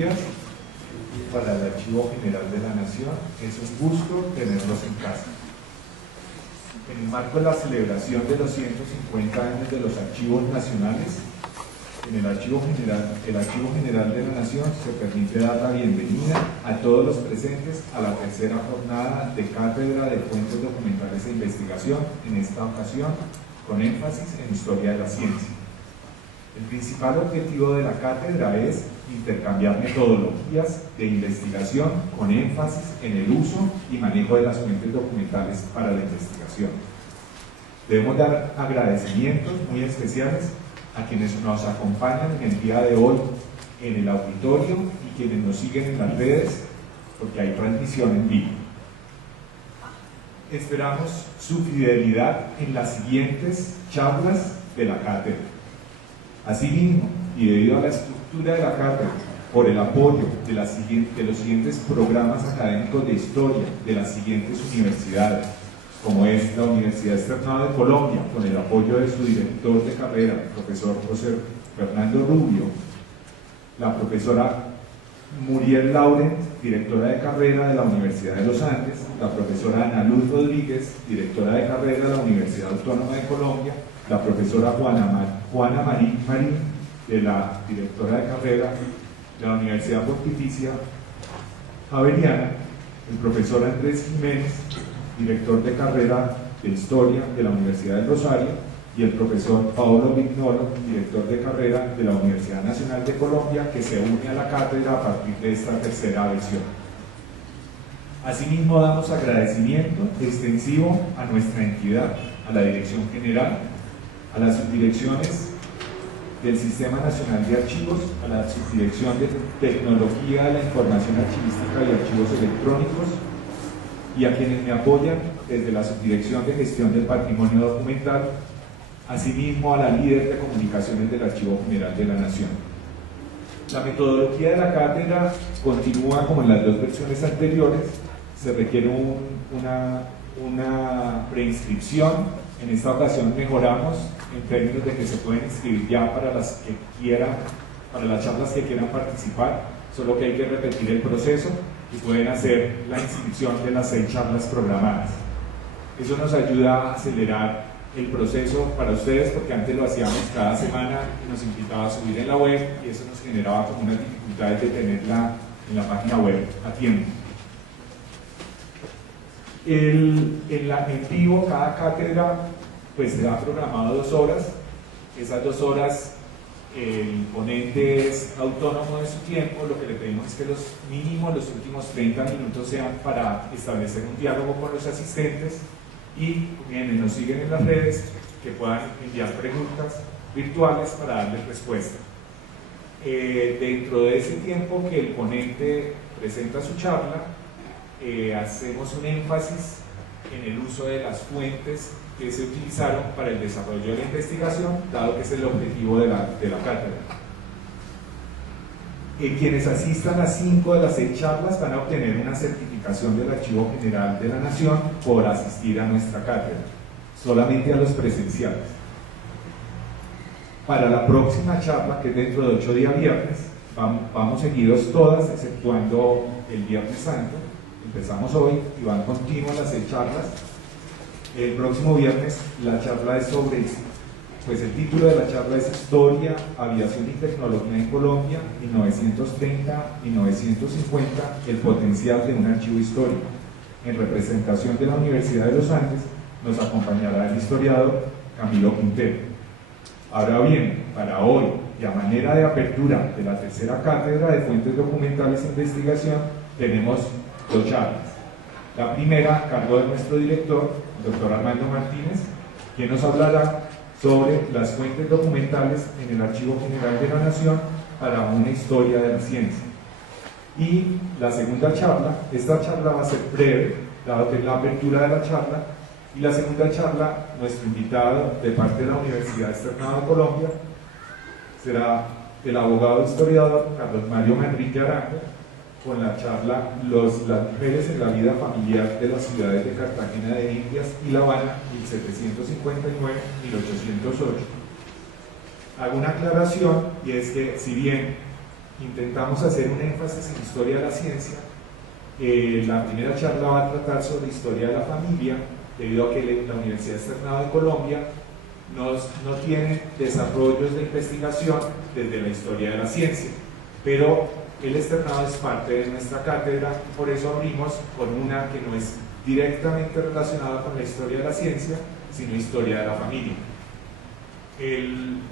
tecnologías para el Archivo General de la Nación. Es un gusto tenerlos en casa. En el marco de la celebración de los 150 años de los archivos nacionales, en el Archivo General de la Nación se permite dar la bienvenida a todos los presentes a la tercera jornada de Cátedra de Fuentes Documentales e Investigación, en esta ocasión con énfasis en Historia de la Ciencia. El principal objetivo de la cátedra es intercambiar metodologías de investigación con énfasis en el uso y manejo de las fuentes documentales para la investigación. Debemos dar agradecimientos muy especiales a quienes nos acompañan en el día de hoy en el auditorio y quienes nos siguen en las redes, porque hay transmisión en vivo. Esperamos su fidelidad en las siguientes charlas de la cátedra. Asimismo, y debido a la estructura de la cátedra, por el apoyo de los siguientes programas académicos de historia de las siguientes universidades, como es la Universidad Externada de Colombia, con el apoyo de su director de carrera, el profesor José Fernando Rubio, la profesora Muriel Lauren, directora de carrera de la Universidad de los Andes, la profesora Ana Luz Rodríguez, directora de carrera de la Universidad Autónoma de Colombia, la profesora Juana Marín, de la directora de carrera de la Universidad Pontificia Javeriana, el profesor Andrés Jiménez, director de carrera de Historia de la Universidad del Rosario, y el profesor Paolo Vignolo, director de carrera de la Universidad Nacional de Colombia, que se une a la cátedra a partir de esta tercera versión. Asimismo, damos agradecimiento extensivo a nuestra entidad, a la Dirección General, a las subdirecciones del Sistema Nacional de Archivos, a la Subdirección de Tecnología de la Información Archivística y Archivos Electrónicos, y a quienes me apoyan desde la Subdirección de Gestión del Patrimonio Documental, asimismo a la líder de comunicaciones del Archivo General de la Nación. La metodología de la cátedra continúa como en las dos versiones anteriores. Se requiere una preinscripción. En esta ocasión mejoramos en términos de que se pueden inscribir ya para las charlas que quieran participar, solo que hay que repetir el proceso y pueden hacer la inscripción de las 6 charlas programadas. Eso nos ayuda a acelerar el proceso para ustedes, porque antes lo hacíamos cada semana y nos invitaba a subir en la web y eso nos generaba como unas dificultades de tenerla en la página web a tiempo. En vivo, cada cátedra pues se ha programado 2 horas. Esas 2 horas el ponente es autónomo de su tiempo. Lo que le pedimos es que los últimos 30 minutos sean para establecer un diálogo con los asistentes, y quienes nos siguen en las redes que puedan enviar preguntas virtuales para darles respuesta. Dentro de ese tiempo que el ponente presenta su charla, hacemos un énfasis en el uso de las fuentes que se utilizaron para el desarrollo de la investigación, dado que es el objetivo de la cátedra. Quienes asistan a 5 de las 6 charlas van a obtener una certificación del Archivo General de la Nación por asistir a nuestra cátedra, solamente a los presenciales. Para la próxima charla, que es dentro de 8 días viernes, vamos seguidos todas, exceptuando el Viernes Santo. Empezamos hoy y van continuas las 6 charlas. El próximo viernes la charla es sobre, pues el título de la charla es Historia, Aviación y Tecnología en Colombia, 1930-1950, el potencial de un archivo histórico. En representación de la Universidad de los Andes nos acompañará el historiador Camilo Quintero. Ahora bien, para hoy y a manera de apertura de la tercera cátedra de Fuentes Documentales e Investigación, tenemos 2 charlas. La primera a cargo de nuestro director, el doctor Armando Martínez, quien nos hablará sobre las fuentes documentales en el Archivo General de la Nación para una historia de la ciencia. Y la segunda charla, esta charla va a ser breve, dado que es la apertura de la charla, y la segunda charla, nuestro invitado de parte de la Universidad Externada de Colombia será el abogado historiador Carlos Mario Manrique Arango, con la charla Las mujeres en la vida familiar de las ciudades de Cartagena de Indias y La Habana, 1759-1808. Hago una aclaración, y es que si bien intentamos hacer un énfasis en historia de la ciencia. La primera charla va a tratar sobre historia de la familia, debido a que la Universidad Externado de Colombia no tiene desarrollos de investigación desde la historia de la ciencia, pero el externado es parte de nuestra cátedra, y por eso abrimos con una que no es directamente relacionada con la historia de la ciencia, sino historia de la familia. El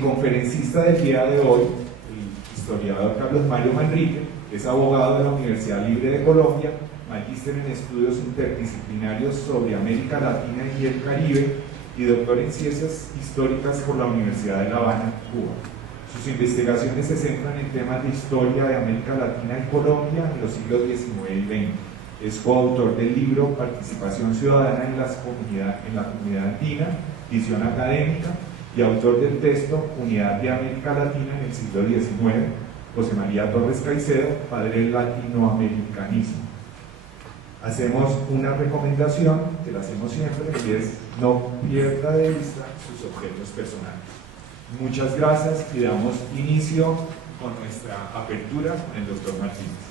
conferencista del día de hoy, el historiador Carlos Mario Manrique, es abogado de la Universidad Libre de Colombia, magíster en estudios interdisciplinarios sobre América Latina y el Caribe y doctor en ciencias históricas por la Universidad de La Habana, Cuba. Sus investigaciones se centran en temas de historia de América Latina y Colombia en los siglos XIX y XX. Es coautor del libro Participación Ciudadana en la Comunidad Andina, edición académica, y autor del texto Unidad de América Latina en el siglo XIX, José María Torres Caicedo, padre del latinoamericanismo. Hacemos una recomendación, que la hacemos siempre, y es: no pierda de vista sus objetos personales. Muchas gracias y damos inicio con nuestra apertura con el doctor Martínez.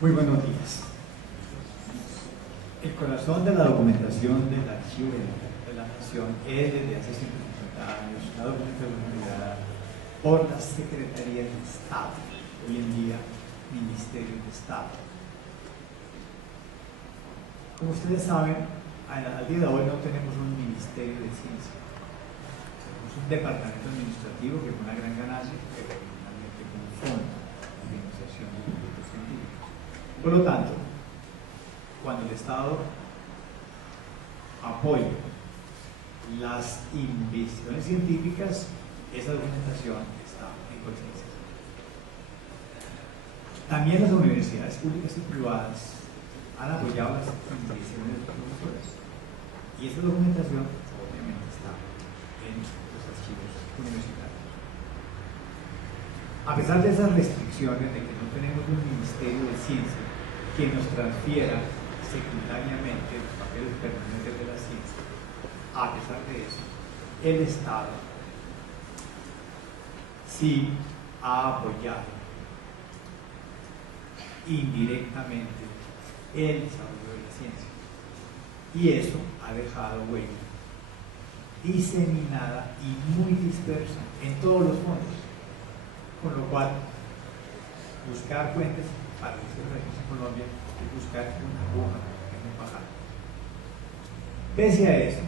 Muy buenos días. El corazón de la documentación del Archivo de la Nación es, desde hace 150 años, la documentación generada por la Secretaría de Estado, hoy en día Ministerio de Estado. Como ustedes saben, al día de hoy no tenemos un Ministerio de Ciencia. Tenemos un departamento administrativo que fue una gran ganancia, pero finalmente con un fondo de financiación de proyectos científicos. Por lo tanto, cuando el Estado apoya las investigaciones científicas, esa documentación está en conciencia. También las universidades públicas y privadas han apoyado las investigaciones de los profesores, y esa documentación obviamente está en los archivos universitarios. A pesar de esas restricciones de que no tenemos un Ministerio de Ciencia que nos transfiera secundariamente los papeles permanentes de la ciencia, a pesar de eso, el Estado sí ha apoyado indirectamente el desarrollo de la ciencia, y eso ha dejado huella diseminada y muy dispersa en todos los fondos, con lo cual buscar fuentes para los recursos en Colombia es buscar una aguja en un pajar. Pese a eso,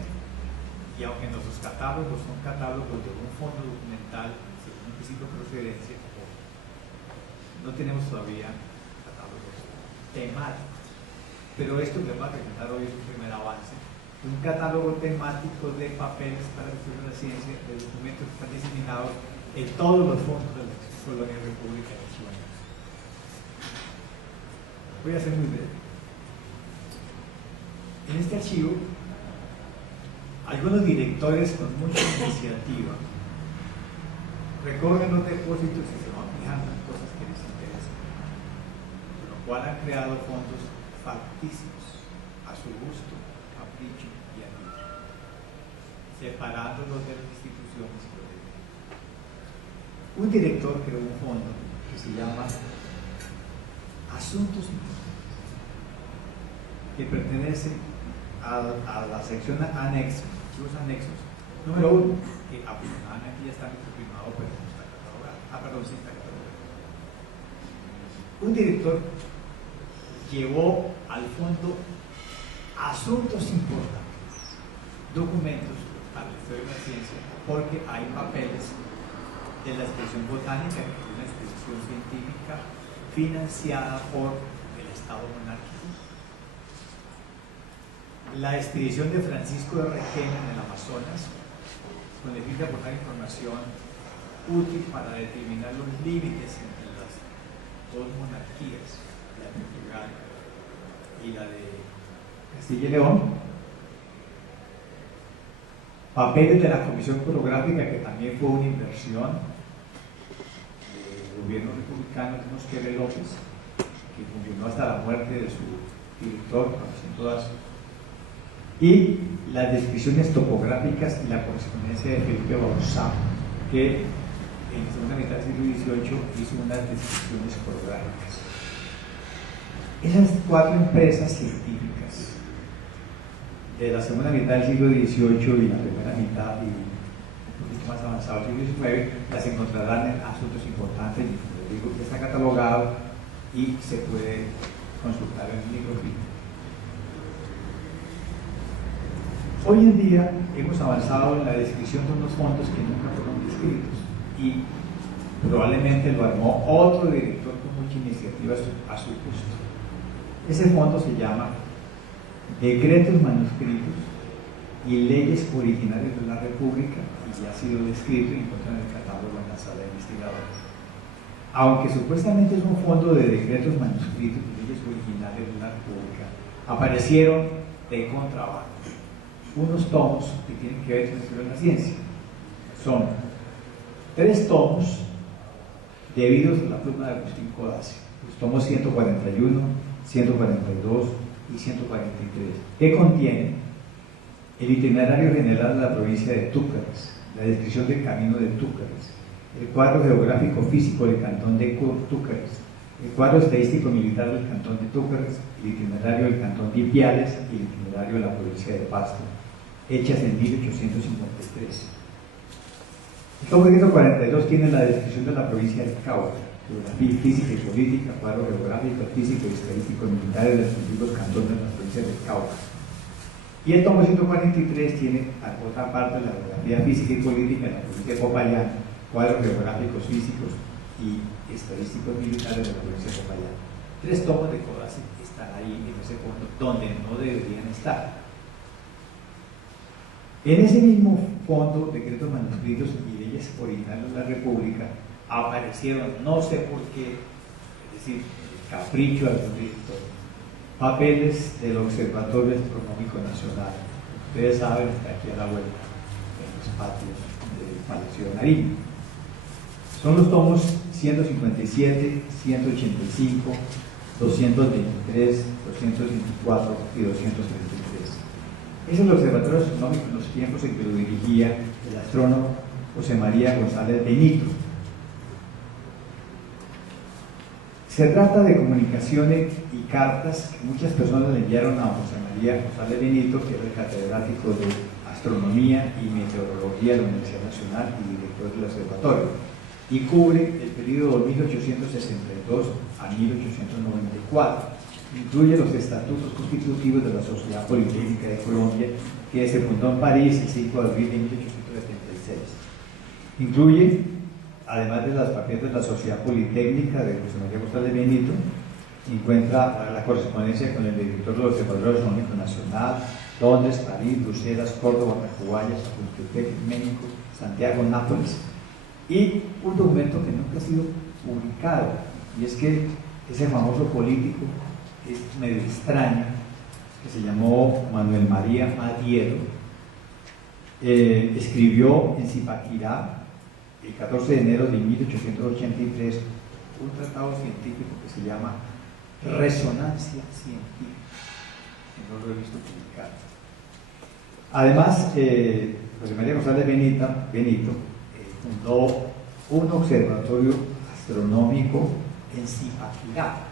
y aunque nuestros catálogos son catálogos de un fondo documental según un principio de procedencia, no tenemos todavía catálogos temáticos. Pero esto que va a presentar hoy es un primer avance. Un catálogo temático de papeles para el estudio de la ciencia, de documentos que están diseminados en todos los fondos de la Colonia República de Chile. Voy a ser muy breve. En este archivo, algunos directores con mucha iniciativa recorren los depósitos y se van fijando en cosas que les interesan, con lo cual han creado fondos facticios a su gusto, capricho y anhelo, separándolos de las instituciones propias. Un director creó un fondo que se llama Asuntos Importantes, que pertenece a la sección anexos, archivos anexos, número 1, que afortunadamente ya está microfilmado, pero no está catalogado. Sí está catalogado. Un director llevó al fondo asuntos importantes, documentos para la historia de la ciencia, porque hay papeles de la expedición botánica, que es una expedición científica financiada por el Estado monárquico, la expedición de Francisco de Requena en el Amazonas, con el fin de aportar información útil para determinar los límites entre las dos monarquías, la de Portugal y la de Castilla y León. Papeles de la Comisión Coreográfica, que también fue una inversión del gobierno republicano de Mosquera López, que funcionó hasta la muerte de su director, Jacinto Dazo. y las descripciones topográficas y la correspondencia de Felipe Bauzá, que en la segunda mitad del siglo XVIII hizo unas descripciones coreográficas. Esas 4 empresas científicas de la segunda mitad del siglo XVIII y la primera mitad y un poquito más avanzado del siglo XIX las encontrarán en asuntos importantes y, como les digo, ya está catalogado y se puede consultar en el microfilm. Hoy en día hemos avanzado en la descripción de unos fondos que nunca fueron descritos y probablemente lo armó otro director con mucha iniciativa a su gusto. Ese fondo se llama Decretos Manuscritos y Leyes Originarias de la República y ya ha sido descrito y encuentran en el catálogo en la sala de investigadores. Aunque supuestamente es un fondo de decretos manuscritos y leyes originales de la República, aparecieron de contrabando unos tomos que tienen que ver con la historia de la ciencia. Son 3 tomos debidos a la pluma de Agustín Codazzi, los tomos 141, 142 y 143, que contienen el itinerario general de la provincia de Túquerres, la descripción del camino de Túquerres, el cuadro geográfico físico del cantón de Túquerres, el cuadro estadístico militar del cantón de Túquerres, el itinerario del cantón de Ipiales y el itinerario de la provincia de Pasto, hechas en 1853. El tomo 142 tiene la descripción de la provincia de Cauca, geografía física y política, cuadro geográfico, físico y estadístico militares de los antiguos cantones de la provincia de Cauca. Y el tomo 143 tiene a otra parte la geografía física y política de la provincia de Popayán, cuadros geográficos físicos y estadísticos militares de la provincia de Popayán. 3 tomos de Codazzi están ahí en ese fondo donde no deberían estar. En ese mismo fondo, decretos manuscritos y leyes originales de la República, aparecieron, no sé por qué, es decir, el capricho de algún director, papeles del Observatorio Astronómico Nacional. Ustedes saben, está aquí a la vuelta, en los patios del Palacio de Nariño. Son los tomos 157, 185, 223, 224 y 233. Es el Observatorio Astronómico en los tiempos en que lo dirigía el astrónomo José María González Benito. Se trata de comunicaciones y cartas que muchas personas le enviaron a José María González Benito, que era el catedrático de Astronomía y Meteorología de la Universidad Nacional y director del observatorio, y cubre el periodo de 1862 a 1894. Incluye los estatutos constitutivos de la Sociedad Politécnica de Colombia, que se fundó en París el 5 de abril de 1876. Incluye, además de las papeles de la Sociedad Politécnica de José María González Benito, encuentra la correspondencia con el director del Observatorio Astronómico Nacional, Londres, París, Bruselas, Córdoba, Tacubaya, Chapultepec, México, Santiago, Nápoles, y un documento que nunca ha sido publicado, y es que ese famoso político es medio extraño, que se llamó Manuel María Madiero, escribió en Zipaquirá el 14 de enero de 1883 un tratado científico que se llama Resonancia Científica, que no lo he visto publicado. Además, José María González Benito fundó un observatorio astronómico en Zipaquirá,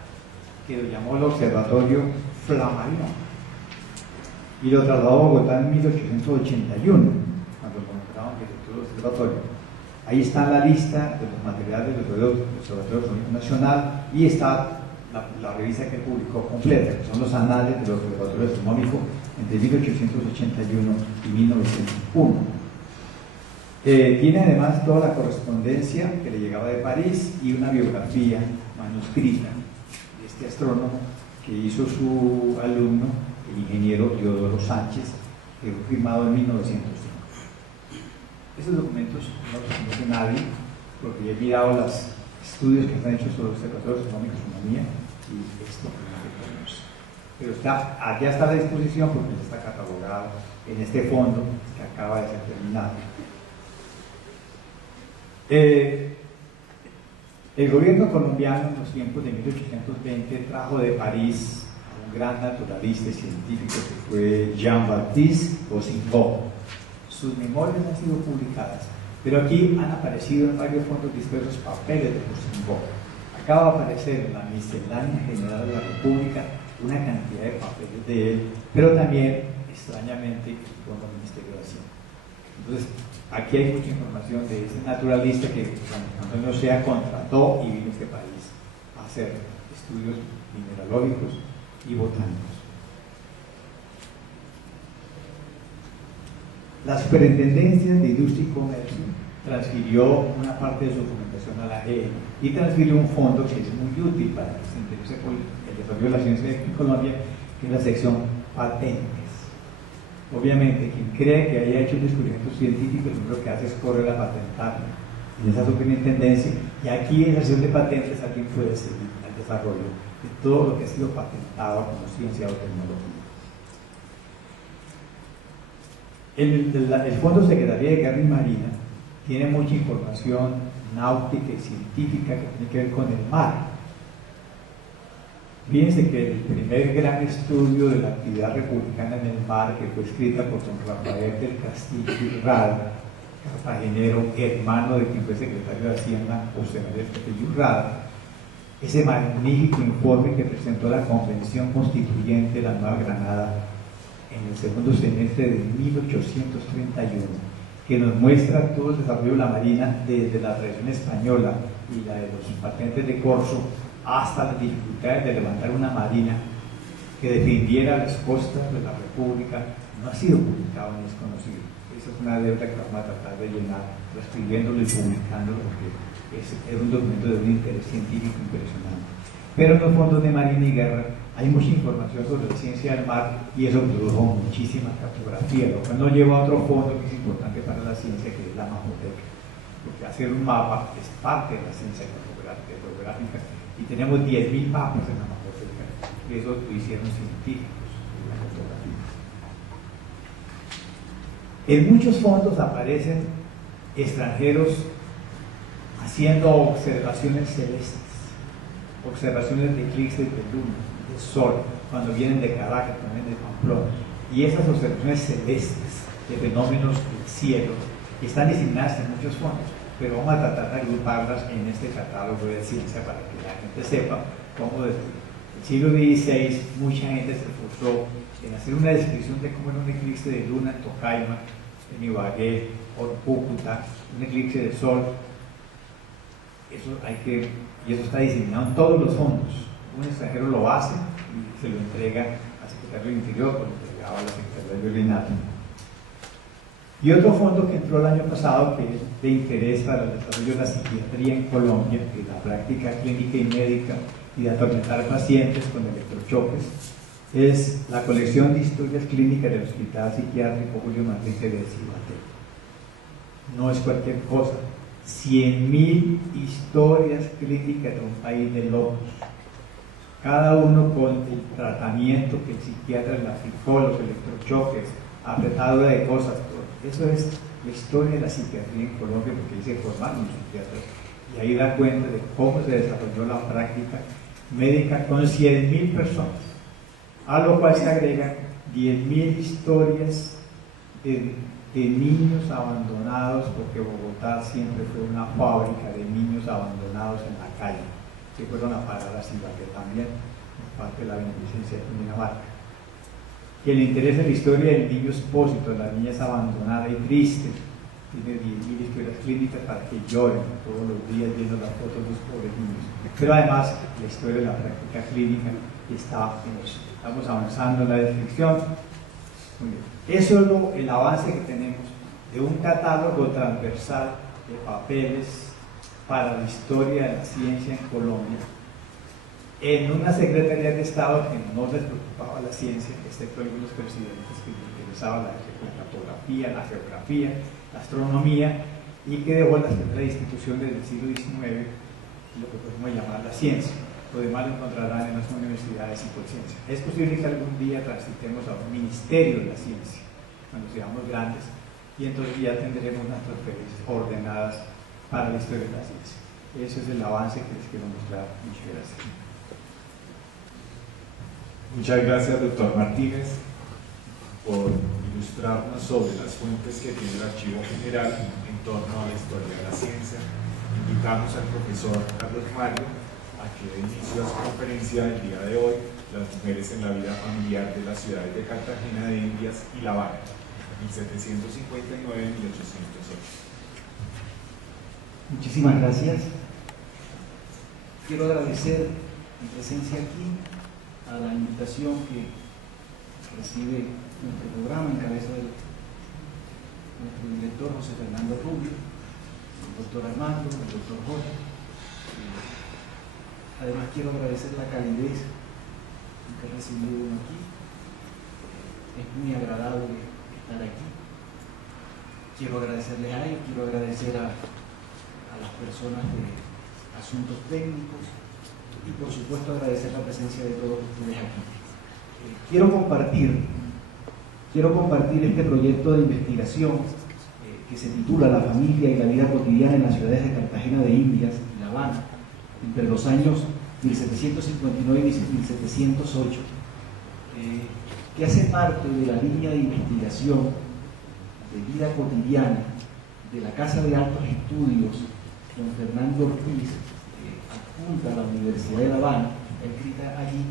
que lo llamó el Observatorio Flammarion, y lo trasladó a Bogotá en 1881, cuando lo nombraron director del observatorio. Ahí está la lista de los materiales del Observatorio Astronómico Nacional y está la revista que publicó completa, que son los anales del Observatorio Astronómico entre 1881 y 1901. Tiene además toda la correspondencia que le llegaba de París y una biografía manuscrita de este astrónomo que hizo su alumno, el ingeniero Teodoro Sánchez, que fue firmado en 1905. Esos documentos no los conoce nadie, porque yo he mirado los estudios que están hechos sobre los observatorios astronómicos en Astronomía y esto no se conoce. Pero ya está a la disposición porque ya está catalogado en este fondo que acaba de ser terminado. El gobierno colombiano en los tiempos de 1820 trajo de París a un gran naturalista y científico que fue Jean-Baptiste Bosingó. Sus memorias han sido publicadas, pero aquí han aparecido en varios fondos dispersos papeles de Bosingó. Acaba de aparecer en la Miscelánea General de la República una cantidad de papeles de él, pero también, extrañamente, con el Ministerio de Hacienda. Entonces, aquí hay mucha información de ese naturalista que cuando Antonio Sea contrató y vino a este país a hacer estudios mineralógicos y botánicos. La Superintendencia de Industria y Comercio transfirió una parte de su documentación a la AGN y transfirió un fondo que es muy útil para que se interese por el desarrollo de la ciencia en Colombia, que es la sección patentes. Obviamente, quien cree que haya hecho un descubrimiento científico, lo único que hace es correr a patentarlo en esa superintendencia, y aquí en la sección de patentes alguien puede seguir el desarrollo de todo lo que ha sido patentado como ciencia o tecnología. El Fondo Secretaría de Guerra y Marina tiene mucha información náutica y científica que tiene que ver con el mar. Fíjense que el primer gran estudio de la actividad republicana en el mar, que fue escrita por don Rafael del Castillo Urrada, cartagenero, hermano de quien fue secretario de Hacienda, José María del Castillo Urrada, ese magnífico informe que presentó la Convención Constituyente de la Nueva Granada en el segundo semestre de 1831, que nos muestra todo el desarrollo de la Marina desde la tradición española y la de los patentes de corso hasta las dificultades de levantar una marina que defendiera las costas de la República, no ha sido publicado ni es conocido. Esa es una deuda que vamos a tratar de llenar, reescribiéndolo y publicándolo, porque es un documento de un interés científico impresionante. Pero en los fondos de Marina y Guerra hay mucha información sobre la ciencia del mar, y eso produjo muchísima cartografía, lo cual nos lleva a otro fondo que es importante para la ciencia, que es la mapoteca, porque hacer un mapa es parte de la ciencia cartográfica, y tenemos 10.000 mapas en la mapoteca, y eso lo hicieron científicos de la cartografía. En muchos fondos aparecen extranjeros haciendo observaciones celestes, observaciones de eclipses de luna, de sol, cuando vienen de Caracas, también de Pamplona, y esas observaciones celestes de fenómenos del cielo están designadas en muchos fondos, pero vamos a tratar de agruparlas en este catálogo de ciencia para que la gente sepa cómo desde el siglo XVI mucha gente se esforzó en hacer una descripción de cómo era un eclipse de luna en Tocaima, en Ibagué o en Cúcuta, un eclipse de sol. Y eso está diseñado en todos los fondos. Un extranjero lo hace y se lo entrega al secretario del Interior, o lo entregaba a la Secretaría del Virreinato. Y otro fondo que entró el año pasado, que es de interés para el desarrollo de la psiquiatría en Colombia, que es la práctica clínica y médica y de atormentar pacientes con electrochoques, es la colección de historias clínicas del Hospital Psiquiátrico Julio Manrique de Cibaté. No es cualquier cosa. 100.000 historias clínicas de un país de locos, cada uno con el tratamiento que el psiquiatra le aplicó, los electrochoques, apretadura de cosas, todo. Eso es la historia de la psiquiatría en Colombia, porque ahí se formaron los psiquiatras, y ahí da cuenta de cómo se desarrolló la práctica médica con 100.000 personas, a lo cual se agregan 10.000 historias de niños abandonados, porque Bogotá siempre fue una fábrica de niños abandonados en la calle, que fueron a parar a Cibaté también, por parte de la beneficencia de Cundinamarca. Que le interesa la historia del niño expósito, de las niñas abandonadas y tristes, tiene 10.000 historias clínicas para que lloren todos los días viendo las fotos de los pobres niños. Pero además, la historia de la práctica clínica está en eso. Estamos avanzando en la descripción. Muy bien. Eso es el avance que tenemos de un catálogo transversal de papeles para la historia de la ciencia en Colombia, en una Secretaría de Estado que no les preocupaba la ciencia, excepto algunos presidentes que les interesaba la cartografía, la geografía, la astronomía, y que dejó las primeras instituciones del siglo XIX, lo que podemos llamar la ciencia. Lo demás lo encontrarán en las universidades y por ciencia. Es posible que algún día transitemos a un ministerio de la ciencia, cuando seamos grandes, y entonces ya tendremos unas transferencias ordenadas para la historia de la ciencia. Ese es el avance que les quiero mostrar. Muchas gracias. Muchas gracias, doctor Martínez, por ilustrarnos sobre las fuentes que tiene el Archivo General en torno a la historia de la ciencia. Invitamos al profesor Carlos Mario a que dé inicio a su conferencia del día de hoy, Las mujeres en la vida familiar de las ciudades de Cartagena de Indias y La Habana, 1759-1808. Muchísimas gracias. Quiero agradecer mi presencia aquí, a la invitación que recibe nuestro programa en cabeza de nuestro director José Fernando Rubio, el doctor Armando, el doctor Jorge. Además quiero agradecer la calidez que he recibido aquí. Es muy agradable estar aquí. Quiero agradecerles a ellos, quiero agradecer a las personas de asuntos técnicos y por supuesto agradecer la presencia de todos ustedes aquí. Quiero compartir este proyecto de investigación que se titula La familia y la vida cotidiana en las ciudades de Cartagena de Indias y La Habana entre los años 1759 y 1708, que hace parte de la línea de investigación de vida cotidiana de la Casa de Altos Estudios don Fernando Ortiz, adjunta a la Universidad de La Habana, escrita allí,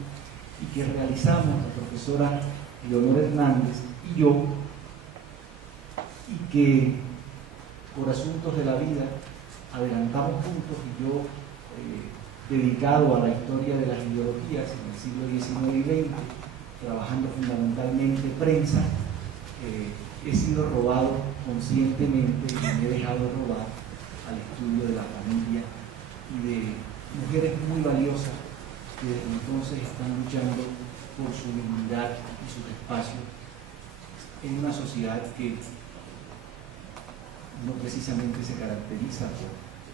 y que realizamos la profesora Leonor Hernández y yo, y que por asuntos de la vida adelantamos juntos, y yo dedicado a la historia de las ideologías en el siglo XIX y XX, trabajando fundamentalmente prensa, he sido robado conscientemente y me he dejado robar al estudio de la familia y de mujeres muy valiosas que desde entonces están luchando por su dignidad y sus espacios en una sociedad que no precisamente se caracteriza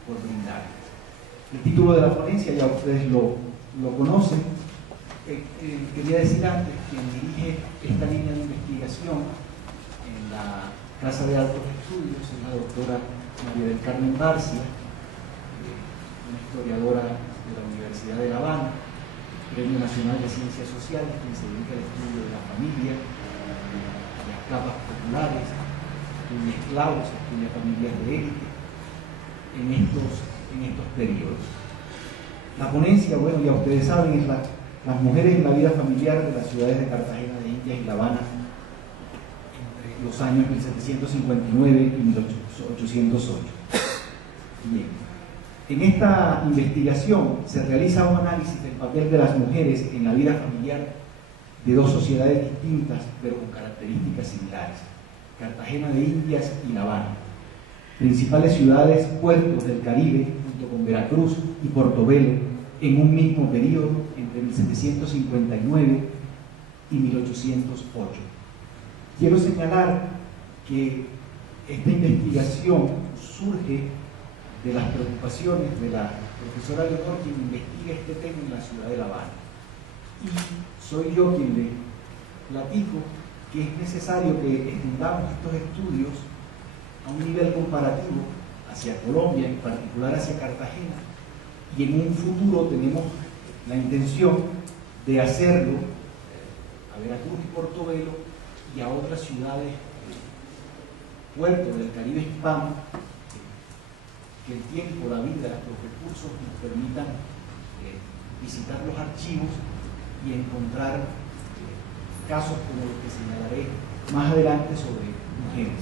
por brindar. El título de la ponencia ya ustedes lo conocen. Quería decir antes que quien dirige esta línea de investigación en la Casa de Altos Estudios es la doctora María del Carmen Barcia, una historiadora de la Universidad de La Habana, Premio Nacional de Ciencias Sociales, quien se dedica al estudio de la familia, de las capas populares, estudia esclavos, estudia familias de élite en estos periodos. La ponencia, bueno, ya ustedes saben, es las mujeres en la vida familiar de las ciudades de Cartagena de Indias y La Habana entre los años 1759 y 1808. Bien. En esta investigación se realiza un análisis del papel de las mujeres en la vida familiar de dos sociedades distintas, pero con características similares: Cartagena de Indias y La Habana, principales ciudades, puertos del Caribe, junto con Veracruz y Portobelo, en un mismo periodo entre 1759 y 1808. Quiero señalar que esta investigación surge de las preocupaciones de la profesora Leonor, quien investiga este tema en la ciudad de La Habana. Y soy yo quien le platico que es necesario que extendamos estos estudios a un nivel comparativo hacia Colombia, en particular hacia Cartagena, y en un futuro tenemos la intención de hacerlo a Veracruz y Portobelo y a otras ciudades, puertos del Caribe hispano, que el tiempo, la vida, los recursos nos permitan visitar los archivos y encontrar casos como los que señalaré más adelante sobre mujeres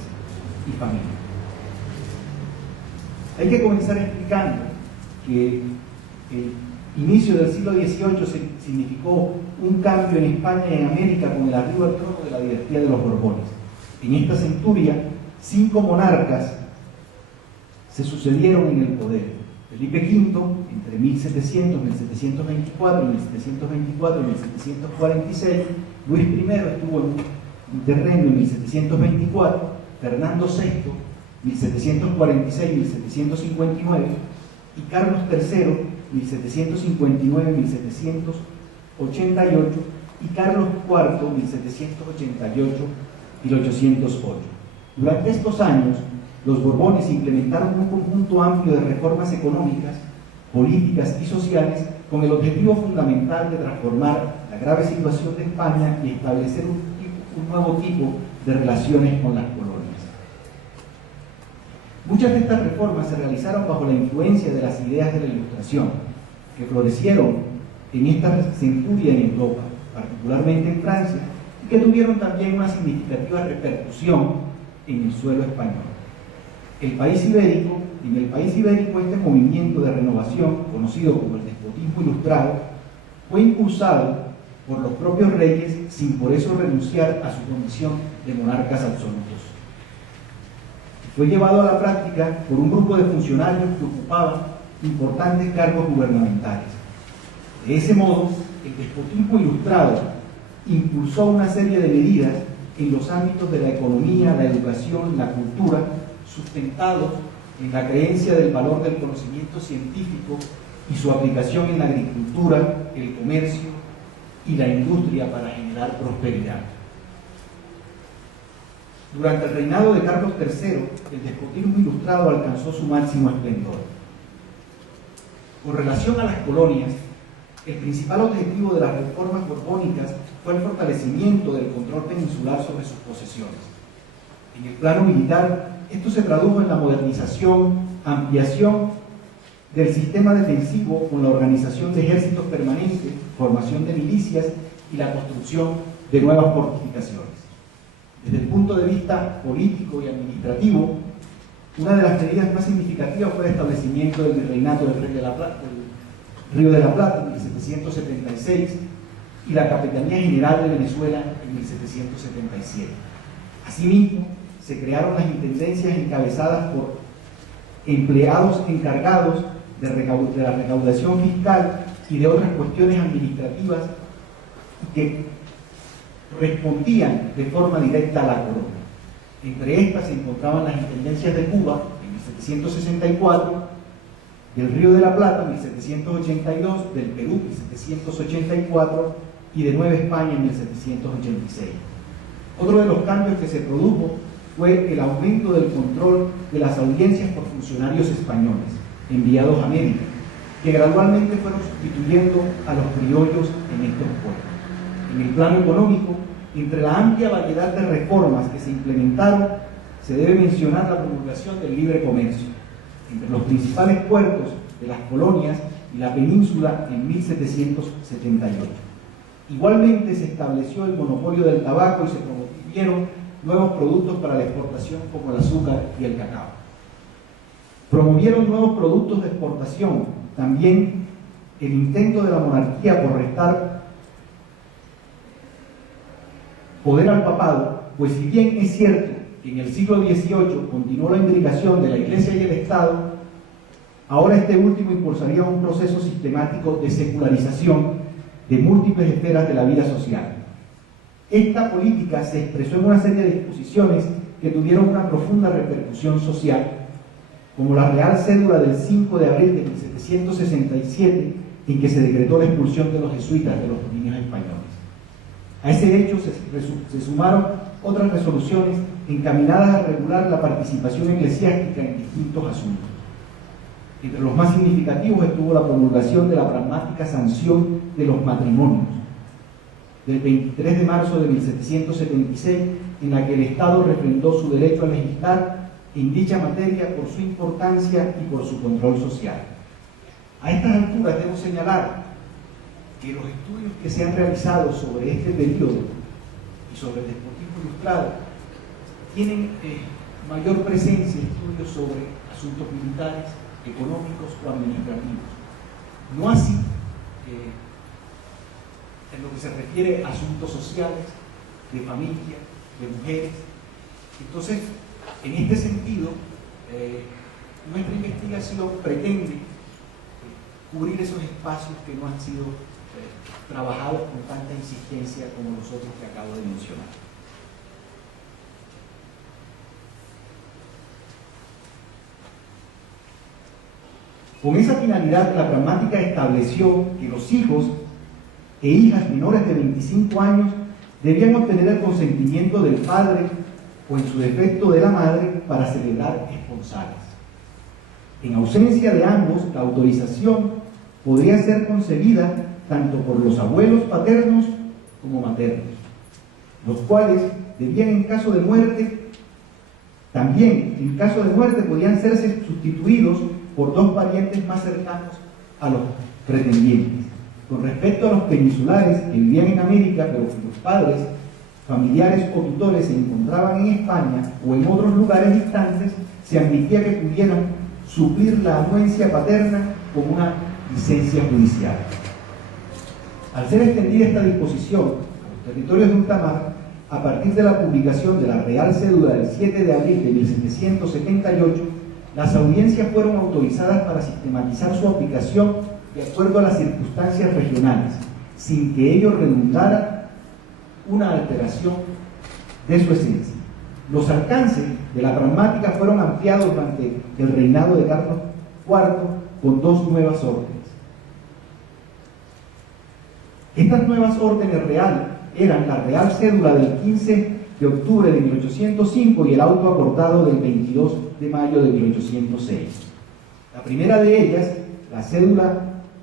y familia. Hay que comenzar explicando que el inicio del siglo XVIII significó un cambio en España y en América con el arribo al trono de la dinastía de los Borbones. En esta centuria, 5 monarcas se sucedieron en el poder. Felipe V, entre 1700, 1724 y 1724 y 1746, Luis I estuvo en un terreno en 1724, Fernando VI, 1746-1759, y Carlos III, 1759-1788, y Carlos IV, 1788-1808. Durante estos años, los Borbones implementaron un conjunto amplio de reformas económicas, políticas y sociales con el objetivo fundamental de transformar la grave situación de España y establecer un nuevo tipo de relaciones con las colonias. Muchas de estas reformas se realizaron bajo la influencia de las ideas de la Ilustración, que florecieron en esta centuria en Europa, particularmente en Francia, y que tuvieron también una significativa repercusión en el suelo español. En el país ibérico, este movimiento de renovación, conocido como el despotismo ilustrado, fue impulsado por los propios reyes sin por eso renunciar a su condición de monarcas absolutos. Fue llevado a la práctica por un grupo de funcionarios que ocupaban importantes cargos gubernamentales. De ese modo, el despotismo ilustrado impulsó una serie de medidas en los ámbitos de la economía, la educación, la cultura, sustentados en la creencia del valor del conocimiento científico y su aplicación en la agricultura, el comercio y la industria para generar prosperidad. Durante el reinado de Carlos III, el despotismo ilustrado alcanzó su máximo esplendor. Con relación a las colonias, el principal objetivo de las reformas borbónicas fue el fortalecimiento del control peninsular sobre sus posesiones. En el plano militar, esto se tradujo en la modernización, ampliación del sistema defensivo con la organización de ejércitos permanentes, formación de milicias y la construcción de nuevas fortificaciones. Desde el punto de vista político y administrativo, una de las medidas más significativas fue el establecimiento del virreinato del Río de la Plata en 1776 y la Capitanía General de Venezuela en 1777. Asimismo, se crearon las intendencias encabezadas por empleados encargados de la recaudación fiscal y de otras cuestiones administrativas que respondían de forma directa a la corona. Entre estas se encontraban las intendencias de Cuba en 1764, del Río de la Plata en 1782, del Perú en 1784 y de Nueva España en 1786. Otro de los cambios que se produjo fue el aumento del control de las audiencias por funcionarios españoles enviados a América, que gradualmente fueron sustituyendo a los criollos en estos puestos. En el plano económico, entre la amplia variedad de reformas que se implementaron, se debe mencionar la promulgación del libre comercio entre los principales puertos de las colonias y la península en 1778. Igualmente se estableció el monopolio del tabaco y se promovieron nuevos productos para la exportación como el azúcar y el cacao. Promovieron nuevos productos de exportación, también el intento de la monarquía por restar poder al papado, pues si bien es cierto que en el siglo XVIII continuó la imbricación de la Iglesia y el Estado, ahora este último impulsaría un proceso sistemático de secularización de múltiples esferas de la vida social. Esta política se expresó en una serie de disposiciones que tuvieron una profunda repercusión social, como la Real Cédula del 5 de abril de 1767, en que se decretó la expulsión de los jesuitas de los dominios españoles. A ese hecho se sumaron otras resoluciones encaminadas a regular la participación eclesiástica en distintos asuntos. Entre los más significativos estuvo la promulgación de la pragmática sanción de los matrimonios, del 23 de marzo de 1776, en la que el Estado refrendó su derecho a legislar en dicha materia por su importancia y por su control social. A estas alturas debo señalar que los estudios que se han realizado sobre este periodo y sobre el despotismo ilustrado tienen mayor presencia estudios sobre asuntos militares, económicos o administrativos. No así en lo que se refiere a asuntos sociales, de familia, de mujeres. Entonces, en este sentido, nuestra investigación pretende cubrir esos espacios que no han sido trabajados con tanta insistencia como los otros que acabo de mencionar. Con esa finalidad, la pragmática estableció que los hijos e hijas menores de 25 años debían obtener el consentimiento del padre o en su defecto de la madre para celebrar esponsales. En ausencia de ambos, la autorización podría ser concebida tanto por los abuelos paternos como maternos, los cuales debían en caso de muerte, también en caso de muerte podían serse sustituidos por dos parientes más cercanos a los pretendientes. Con respecto a los peninsulares que vivían en América, pero cuyos padres, familiares o tutores se encontraban en España o en otros lugares distantes, se admitía que pudieran suplir la anuencia paterna con una licencia judicial. Al ser extendida esta disposición a los territorios de ultramar, a partir de la publicación de la Real Cédula del 7 de abril de 1778, las audiencias fueron autorizadas para sistematizar su aplicación de acuerdo a las circunstancias regionales, sin que ello redundara una alteración de su esencia. Los alcances de la pragmática fueron ampliados durante el reinado de Carlos IV con dos nuevas órdenes. Estas nuevas órdenes reales eran la Real Cédula del 15 de octubre de 1805 y el auto acordado del 22 de mayo de 1806. La primera de ellas, la Cédula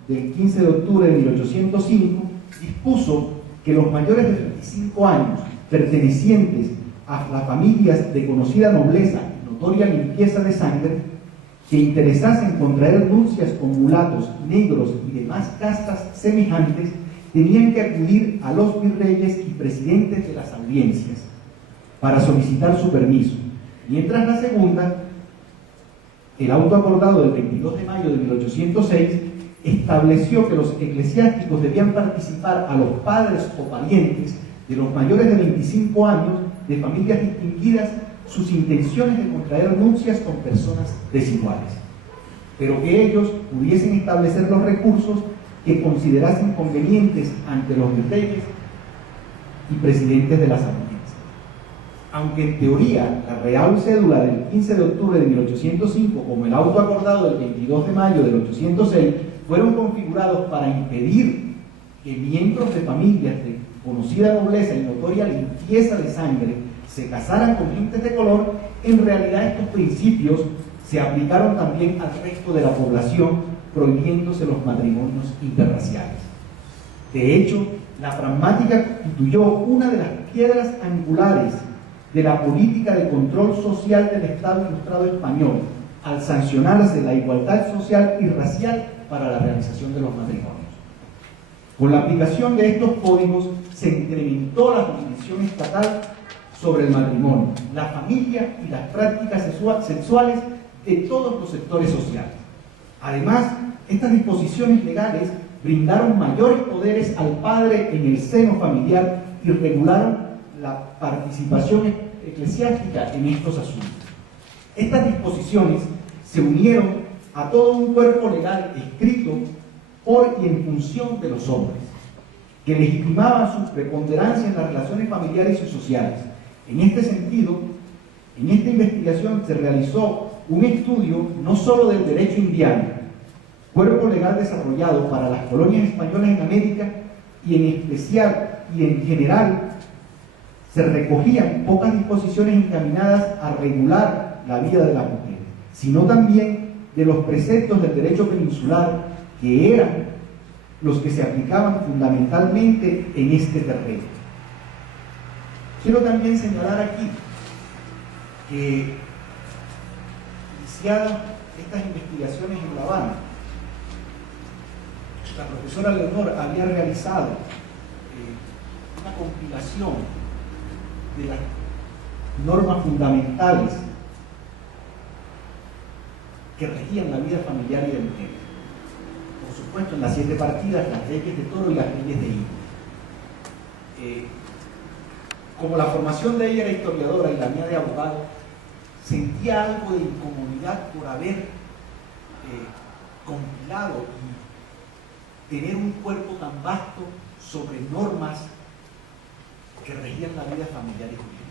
del 15 de octubre de 1805, dispuso que los mayores de 35 años, pertenecientes a las familias de conocida nobleza y notoria limpieza de sangre, que interesasen contraer nupcias con mulatos, negros y demás castas semejantes, tenían que acudir a los virreyes y presidentes de las audiencias para solicitar su permiso, mientras la segunda, el auto acordado del 22 de mayo de 1806, estableció que los eclesiásticos debían participar a los padres o parientes de los mayores de 25 años de familias distinguidas sus intenciones de contraer nupcias con personas desiguales, pero que ellos pudiesen establecer los recursos que considerasen convenientes ante los virreyes y presidentes de las audiencias. Aunque en teoría la Real Cédula del 15 de octubre de 1805 como el auto acordado del 22 de mayo del 806 fueron configurados para impedir que miembros de familias de conocida nobleza y notoria limpieza de sangre se casaran con gentes de color, en realidad estos principios se aplicaron también al resto de la población, prohibiéndose los matrimonios interraciales. De hecho, la pragmática constituyó una de las piedras angulares de la política de control social del Estado Ilustrado español, al sancionarse la igualdad social y racial para la realización de los matrimonios. Con la aplicación de estos códigos se incrementó la jurisdicción estatal sobre el matrimonio, la familia y las prácticas sexuales de todos los sectores sociales. Además, estas disposiciones legales brindaron mayores poderes al padre en el seno familiar y regularon la participación eclesiástica en estos asuntos. Estas disposiciones se unieron a todo un cuerpo legal escrito por y en función de los hombres, que legitimaban su preponderancia en las relaciones familiares y sociales. En este sentido, en esta investigación se realizó un estudio no solo del derecho indiano, cuerpo legal desarrollado para las colonias españolas en América, y en especial y en general se recogían pocas disposiciones encaminadas a regular la vida de las mujeres, sino también de los preceptos del derecho peninsular, que eran los que se aplicaban fundamentalmente en este terreno. Quiero también señalar aquí que, iniciadas estas investigaciones en La Habana, la profesora Leonor había realizado una compilación de las normas fundamentales que regían la vida familiar y de mujeres. Por supuesto, en las 7 partidas, las leyes de Toro y las leyes de India. Como la formación de ella era historiadora y la mía de abogado, sentía algo de incomodidad por haber compilado y tener un cuerpo tan vasto sobre normas que regían la vida familiar y jurídica.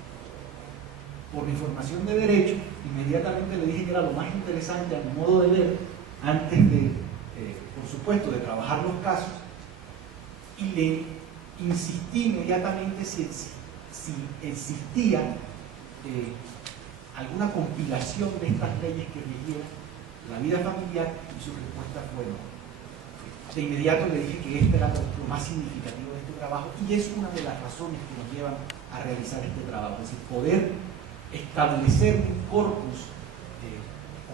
Por mi formación de Derecho, inmediatamente le dije que era lo más interesante a mi modo de ver, antes de, por supuesto, de trabajar los casos, y le insistí inmediatamente si existía alguna compilación de estas leyes que regían la vida familiar, y su respuesta fue no. De inmediato le dije que este era lo más significativo de este trabajo y es una de las razones que nos llevan a realizar este trabajo, es decir, poder establecer un corpus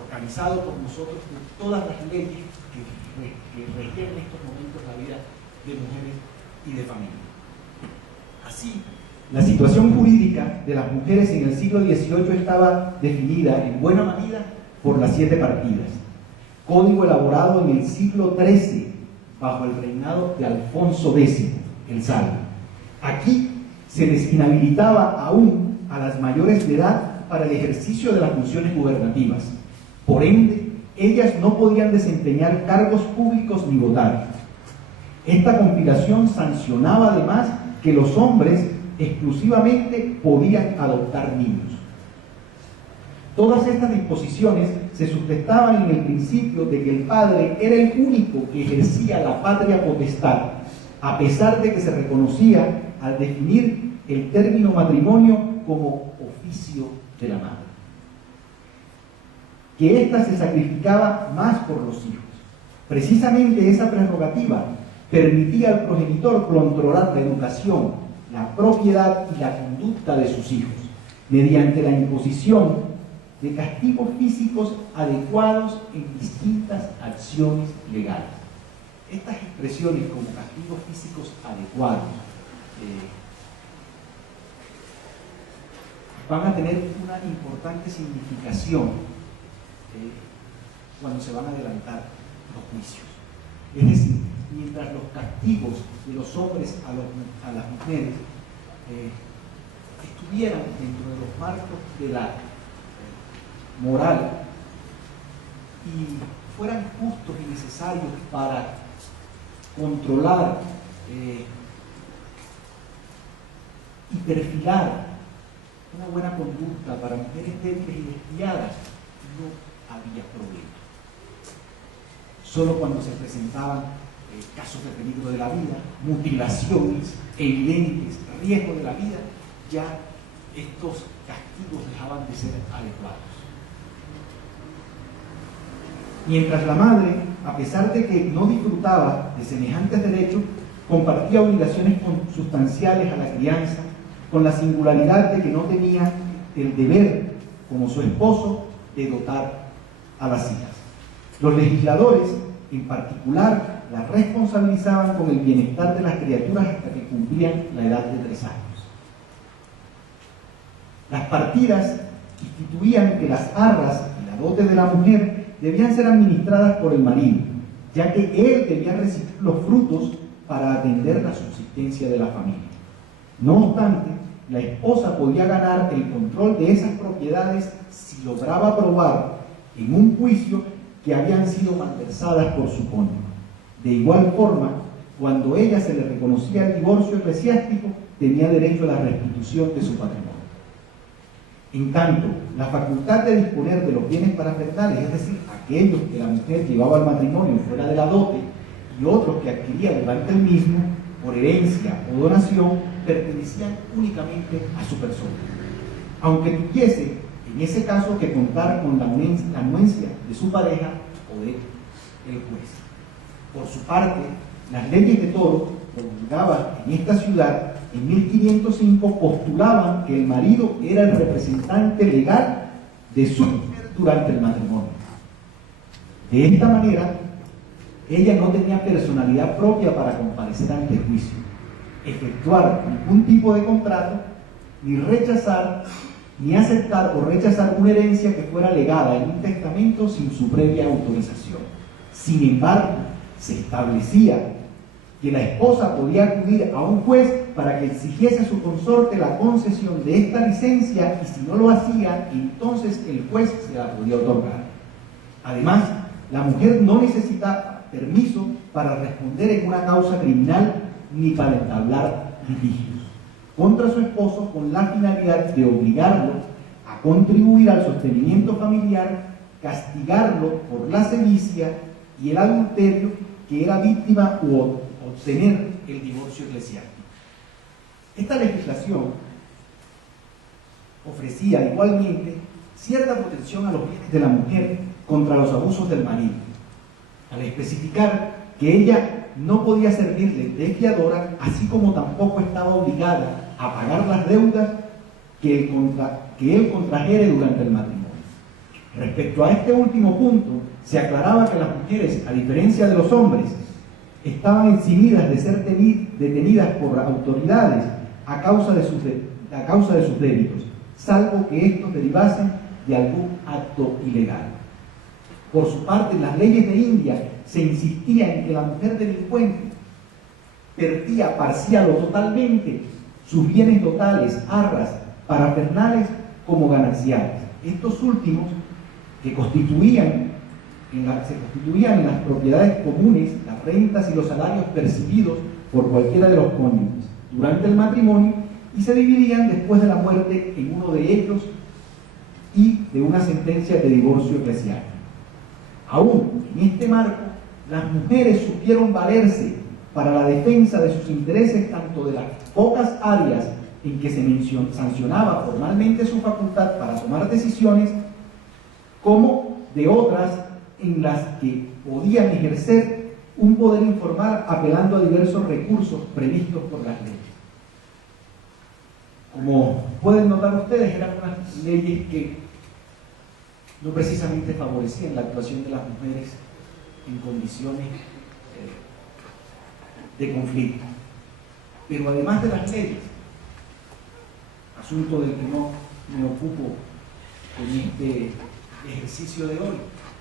organizado por nosotros de todas las leyes que rigen en estos momentos la vida de mujeres y de familia. Así, la situación jurídica de las mujeres en el siglo XVIII estaba definida en buena medida por las 7 partidas, código elaborado en el siglo XIII bajo el reinado de Alfonso X, el Sabio. Aquí se les inhabilitaba aún a las mayores de edad para el ejercicio de las funciones gubernativas. Por ende, ellas no podían desempeñar cargos públicos ni votar. Esta compilación sancionaba además que los hombres exclusivamente podían adoptar niños. Todas estas disposiciones se sustentaban en el principio de que el padre era el único que ejercía la patria potestad, a pesar de que se reconocía al definir el término matrimonio como oficio de la madre. Que ésta se sacrificaba más por los hijos. Precisamente esa prerrogativa permitía al progenitor controlar la educación, la propiedad y la conducta de sus hijos, mediante la imposición de castigos físicos adecuados en distintas acciones legales. Estas expresiones como castigos físicos adecuados van a tener una importante significación cuando se van a adelantar los juicios. Es decir, mientras los castigos de los hombres a las mujeres estuvieran dentro de los marcos de la moral y fueran justos y necesarios para controlar y perfilar una buena conducta para mujeres débiles y desviadas, no había problema. Solo cuando se presentaban casos de peligro de la vida, mutilaciones, evidentes riesgos de la vida, ya estos castigos dejaban de ser adecuados. Mientras la madre, a pesar de que no disfrutaba de semejantes derechos, compartía obligaciones consustanciales a la crianza, con la singularidad de que no tenía el deber, como su esposo, de dotar a las hijas. Los legisladores, en particular, las responsabilizaban con el bienestar de las criaturas hasta que cumplían la edad de 3 años. Las partidas instituían que las arras y la dote de la mujer debían ser administradas por el marido, ya que él debía recibir los frutos para atender la subsistencia de la familia. No obstante, la esposa podía ganar el control de esas propiedades si lograba probar en un juicio que habían sido malversadas por su cónyuge. De igual forma, cuando ella se le reconocía el divorcio eclesiástico, tenía derecho a la restitución de su patrimonio. En tanto, la facultad de disponer de los bienes parafernales, es decir, aquellos que la mujer llevaba al matrimonio fuera de la dote y otros que adquiría durante el mismo, por herencia o donación, pertenecían únicamente a su persona, aunque tuviese en ese caso que contar con la anuencia de su pareja o de el juez. Por su parte, las leyes de Toro, promulgadas en esta ciudad en 1505, postulaban que el marido era el representante legal de su mujer durante el matrimonio. De esta manera, ella no tenía personalidad propia para comparecer ante el juicio, efectuar ningún tipo de contrato, ni rechazar, ni aceptar o rechazar una herencia que fuera legada en un testamento sin su previa autorización. Sin embargo, se establecía que la esposa podía acudir a un juez para que exigiese a su consorte la concesión de esta licencia, y si no lo hacía, entonces el juez se la podía otorgar. Además, la mujer no necesitaba permiso para responder en una causa criminal ni para entablar litigios contra su esposo con la finalidad de obligarlo a contribuir al sostenimiento familiar, castigarlo por la sevicia y el adulterio que era víctima u obtener el divorcio eclesiástico. Esta legislación ofrecía igualmente cierta protección a los bienes de la mujer contra los abusos del marido, al especificar que ella no podía servirle de fiadora, así como tampoco estaba obligada a pagar las deudas que él contrajere durante el matrimonio. Respecto a este último punto, se aclaraba que las mujeres, a diferencia de los hombres, estaban eximidas de ser detenidas por autoridades a causa de sus débitos, salvo que estos derivasen de algún acto ilegal. Por su parte, en las leyes de India se insistía en que la mujer delincuente perdía parcial o totalmente sus bienes totales, arras, parafernales como gananciales. Estos últimos, que se constituían en las propiedades comunes, las rentas y los salarios percibidos por cualquiera de los cónyuges durante el matrimonio, y se dividían después de la muerte en uno de ellos y de una sentencia de divorcio eclesiástico. Aún en este marco, las mujeres supieron valerse para la defensa de sus intereses tanto de las pocas áreas en que se sancionaba formalmente su facultad para tomar decisiones, como de otras en las que podían ejercer un poder informal apelando a diversos recursos previstos por las leyes. Como pueden notar ustedes, eran unas leyes que no precisamente favorecían la actuación de las mujeres en condiciones de conflicto. Pero además de las leyes, asunto del que no me ocupo en este ejercicio de hoy,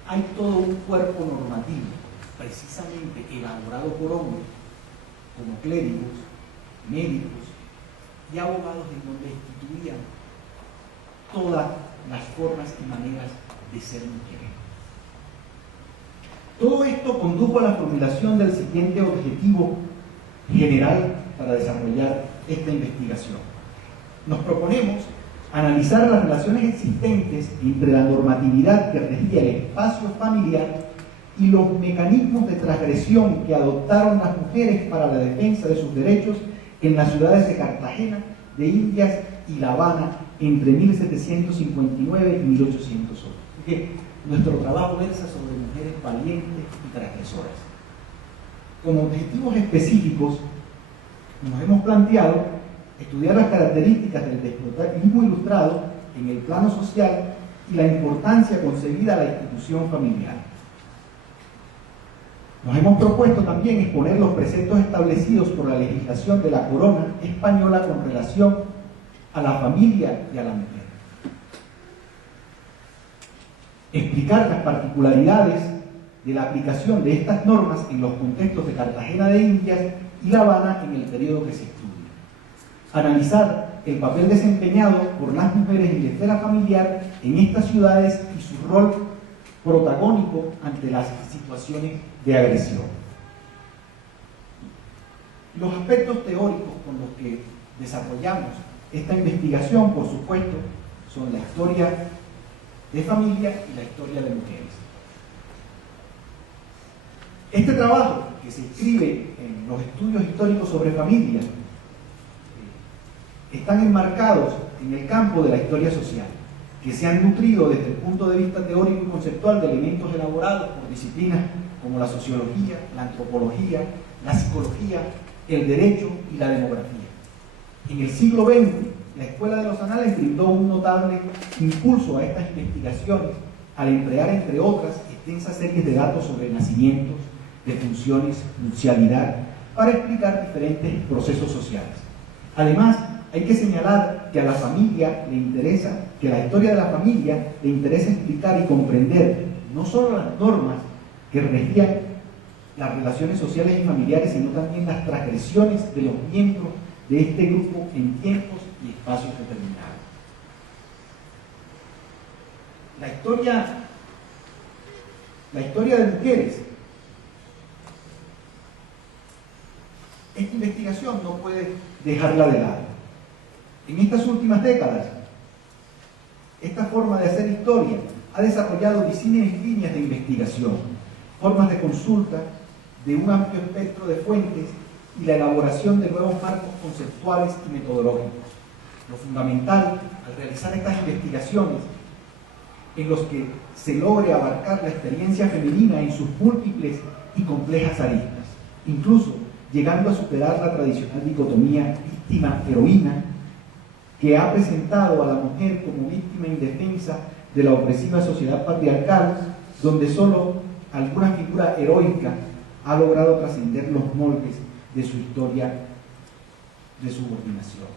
hay todo un cuerpo normativo, precisamente elaborado por hombres, como clérigos, médicos y abogados, en donde instituían todas las formas y maneras de ser mujeres. Todo esto condujo a la formulación del siguiente objetivo general para desarrollar esta investigación. Nos proponemos analizar las relaciones existentes entre la normatividad que regía el espacio familiar y los mecanismos de transgresión que adoptaron las mujeres para la defensa de sus derechos en las ciudades de Cartagena, de Indias y La Habana entre 1759 y 1808. Porque nuestro trabajo versa sobre mujeres valientes y transgresoras. Como objetivos específicos, nos hemos planteado estudiar las características del despotismo ilustrado en el plano social y la importancia concebida a la institución familiar. Nos hemos propuesto también exponer los preceptos establecidos por la legislación de la corona española con relación a la familia y a la mujer. Explicar las particularidades de la aplicación de estas normas en los contextos de Cartagena de Indias y La Habana en el periodo que se estudia. Analizar el papel desempeñado por las mujeres en la esfera familiar en estas ciudades y su rol protagónico ante las situaciones de agresión. Los aspectos teóricos con los que desarrollamos esta investigación, por supuesto, son la historia de familia y la historia de mujeres. Este trabajo, que se inscribe en los estudios históricos sobre familia, están enmarcados en el campo de la historia social, que se han nutrido desde el punto de vista teórico y conceptual de elementos elaborados por disciplinas como la sociología, la antropología, la psicología, el derecho y la demografía. En el siglo XX, la Escuela de los Anales brindó un notable impulso a estas investigaciones al emplear, entre otras, extensas series de datos sobre nacimientos, defunciones, nupcialidad, para explicar diferentes procesos sociales. Además, hay que señalar que a la familia le interesa, que a la historia de la familia le interesa explicar y comprender no solo las normas que regían las relaciones sociales y familiares, sino también las transgresiones de los miembros de este grupo en tiempos y espacios determinados. La historia de mujeres. Esta investigación no puede dejarla de lado. En estas últimas décadas, esta forma de hacer historia ha desarrollado disímiles líneas de investigación, formas de consulta de un amplio espectro de fuentes y la elaboración de nuevos marcos conceptuales y metodológicos. Lo fundamental al realizar estas investigaciones en los que se logre abarcar la experiencia femenina en sus múltiples y complejas aristas, incluso llegando a superar la tradicional dicotomía víctima-heroína que ha presentado a la mujer como víctima indefensa de la opresiva sociedad patriarcal, donde solo alguna figura heroica ha logrado trascender los moldes de su historia de subordinación.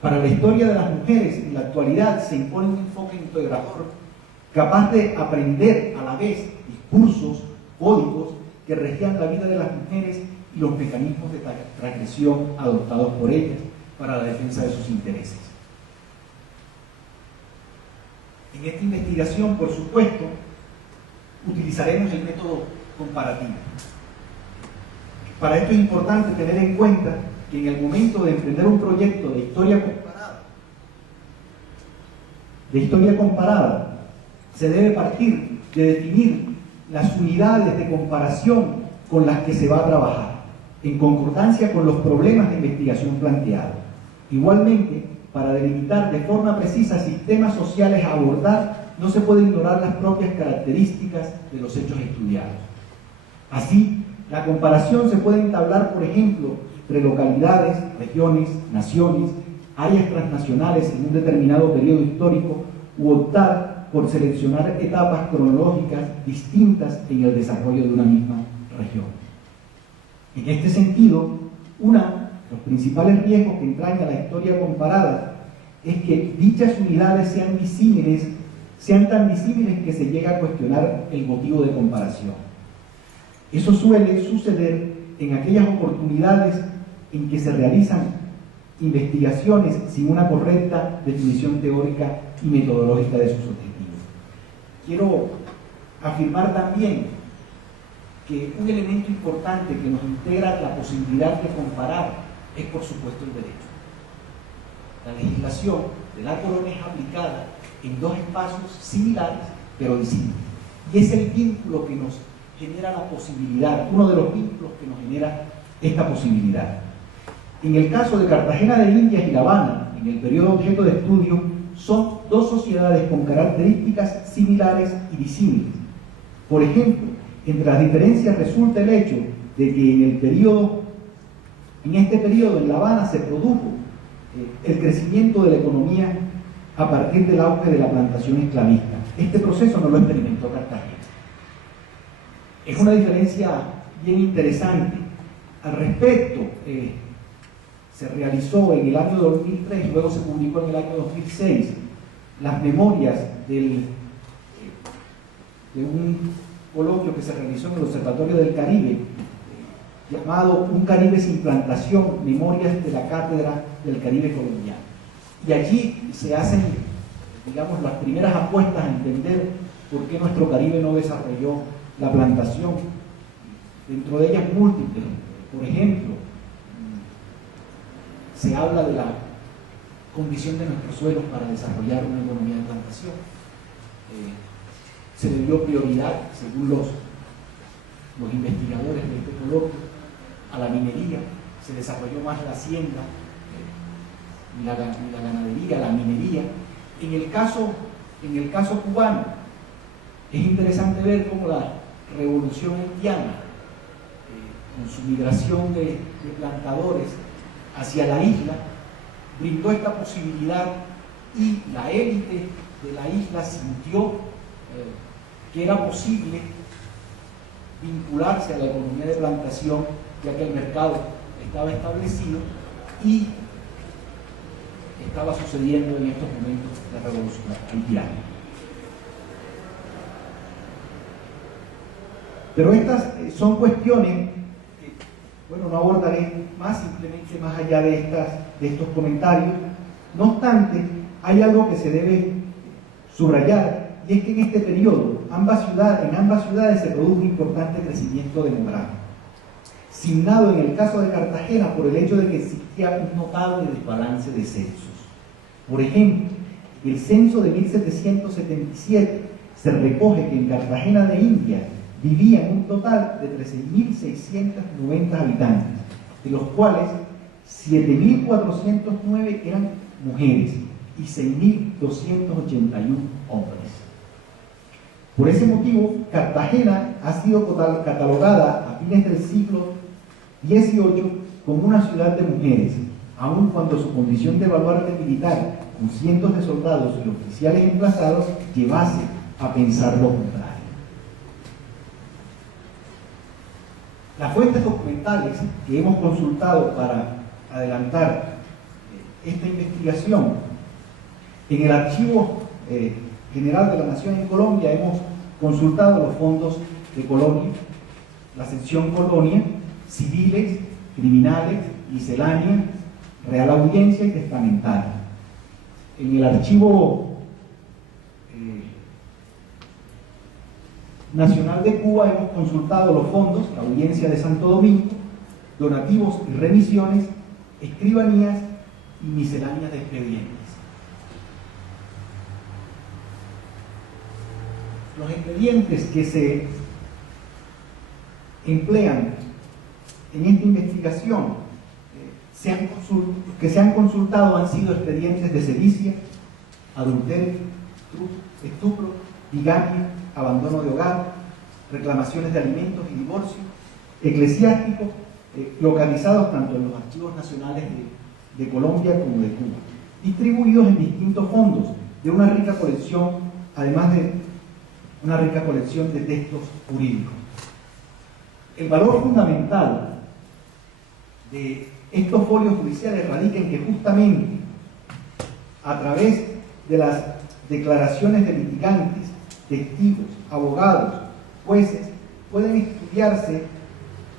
Para la historia de las mujeres en la actualidad se impone un enfoque integrador capaz de aprender a la vez discursos, códigos que regían la vida de las mujeres y los mecanismos de transgresión adoptados por ellas para la defensa de sus intereses. En esta investigación, por supuesto, utilizaremos el método comparativo. Para esto es importante tener en cuenta que en el momento de emprender un proyecto de historia comparada, se debe partir de definir las unidades de comparación con las que se va a trabajar, en concordancia con los problemas de investigación planteados. Igualmente, para delimitar de forma precisa sistemas sociales a abordar, no se puede ignorar las propias características de los hechos estudiados. Así, la comparación se puede entablar, por ejemplo, entre localidades, regiones, naciones, áreas transnacionales en un determinado periodo histórico, u optar por seleccionar etapas cronológicas distintas en el desarrollo de una misma región. En este sentido, uno de los principales riesgos que entraña la historia comparada es que dichas unidades sean tan disímiles que se llega a cuestionar el motivo de comparación. Eso suele suceder en aquellas oportunidades en que se realizan investigaciones sin una correcta definición teórica y metodológica de sus objetivos. Quiero afirmar también que un elemento importante que nos integra la posibilidad de comparar es, por supuesto, el derecho. La legislación de la corona es aplicada en dos espacios similares pero distintos. Y es el vínculo que nos genera la posibilidad, uno de los vínculos que nos genera esta posibilidad. En el caso de Cartagena de Indias y La Habana, en el periodo objeto de estudio, son dos sociedades con características similares y disímiles. Por ejemplo, entre las diferencias resulta el hecho de que en este periodo en La Habana se produjo el crecimiento de la economía a partir del auge de la plantación esclavista. Este proceso no lo experimentó Cartagena. Es una diferencia bien interesante. Al respecto, se realizó en el año 2003, luego se publicó en el año 2006, las memorias de un coloquio que se realizó en el Observatorio del Caribe, llamado Un Caribe sin plantación, memorias de la Cátedra del Caribe colombiano. Y allí se hacen, digamos, las primeras apuestas a entender por qué nuestro Caribe no desarrolló la plantación. Dentro de ellas múltiples. Por ejemplo, se habla de la condición de nuestros suelos para desarrollar una economía de plantación. Se le dio prioridad, según los investigadores de este coloquio, a la minería. Se desarrolló más la hacienda, la ganadería, la minería. En el caso cubano, es interesante ver cómo la revolución haitiana, con su migración de plantadores hacia la isla, brindó esta posibilidad y la élite de la isla sintió que era posible vincularse a la economía de plantación, ya que el mercado estaba establecido y estaba sucediendo en estos momentos la revolución haitiana. Pero estas son cuestiones que, bueno, no abordaré más, simplemente más allá de estos comentarios. No obstante, hay algo que se debe subrayar, y es que en este periodo, en ambas ciudades se produjo un importante crecimiento demográfico, signado en el caso de Cartagena por el hecho de que existía un notable desbalance de censos. Por ejemplo, el censo de 1777 se recoge que en Cartagena de Indias vivían un total de 13.690 habitantes, de los cuales 7.409 eran mujeres y 6.281 hombres. Por ese motivo, Cartagena ha sido catalogada a fines del siglo XVIII como una ciudad de mujeres, aun cuando su condición de baluarte militar, con cientos de soldados y oficiales emplazados, llevase a pensar lo contrario. Las fuentes documentales que hemos consultado para adelantar esta investigación, en el Archivo General de la Nación en Colombia hemos consultado los fondos de Colonia, la sección Colonia, civiles, criminales, miscelánea, Real Audiencia y testamentaria. En el Archivo Nacional de Cuba hemos consultado los fondos, la Audiencia de Santo Domingo, donativos y remisiones, escribanías y misceláneas de expedientes. Los expedientes que se emplean en esta investigación que se han consultado han sido expedientes de sedicia, adulterio, estupro, bigamia, abandono de hogar, reclamaciones de alimentos y divorcio, eclesiásticos, localizados tanto en los archivos nacionales de Colombia como de Cuba, distribuidos en distintos fondos de una rica colección, además de una rica colección de textos jurídicos. El valor fundamental de estos folios judiciales radica en que justamente a través de las declaraciones de litigantes, testigos, abogados, jueces, pueden estudiarse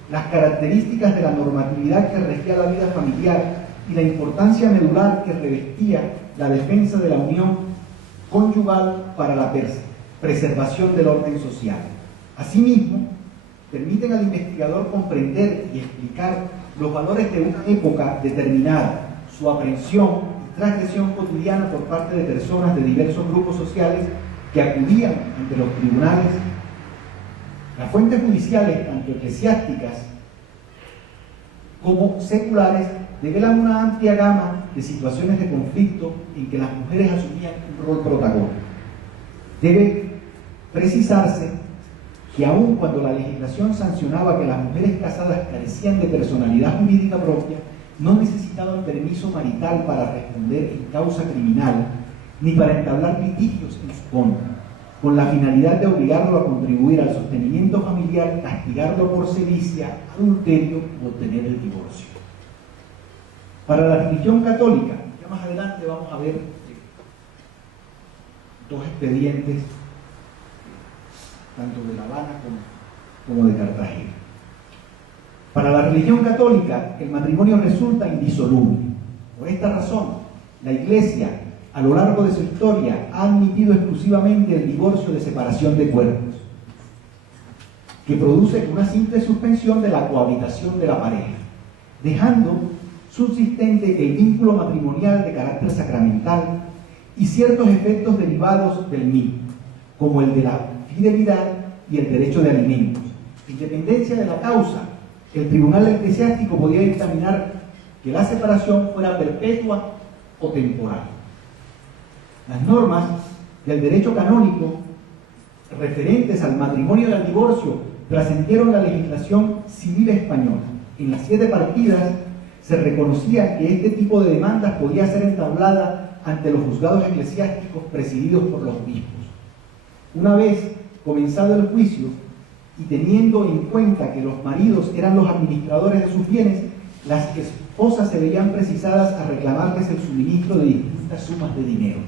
las características de la normatividad que regía la vida familiar y la importancia medular que revestía la defensa de la unión conyugal para la preservación del orden social. Asimismo, permiten al investigador comprender y explicar los valores de una época determinada, su aprehensión y transgresión cotidiana por parte de personas de diversos grupos sociales que acudían ante los tribunales. Las fuentes judiciales, tanto eclesiásticas como seculares, develan una amplia gama de situaciones de conflicto en que las mujeres asumían un rol protagónico. Debe precisarse que aun cuando la legislación sancionaba que las mujeres casadas carecían de personalidad jurídica propia, no necesitaban permiso marital para responder en causa criminal ni para entablar litigios en su contra, con la finalidad de obligarlo a contribuir al sostenimiento familiar, castigarlo por sevicia, adulterio o obtener el divorcio. Para la religión católica, ya más adelante vamos a ver dos expedientes, tanto de La Habana como de Cartagena. Para la religión católica, el matrimonio resulta indisoluble. Por esta razón, la Iglesia, a lo largo de su historia, ha admitido exclusivamente el divorcio de separación de cuerpos, que produce una simple suspensión de la cohabitación de la pareja, dejando subsistente el vínculo matrimonial de carácter sacramental y ciertos efectos derivados del mismo, como el de la fidelidad y el derecho de alimentos. En independencia de la causa, el tribunal eclesiástico podía dictaminar que la separación fuera perpetua o temporal. Las normas del derecho canónico referentes al matrimonio y al divorcio trascendieron la legislación civil española. En las 7 partidas se reconocía que este tipo de demandas podía ser entablada ante los juzgados eclesiásticos presididos por los obispos. Una vez comenzado el juicio y teniendo en cuenta que los maridos eran los administradores de sus bienes, las esposas se veían precisadas a reclamarles el suministro de distintas sumas de dinero.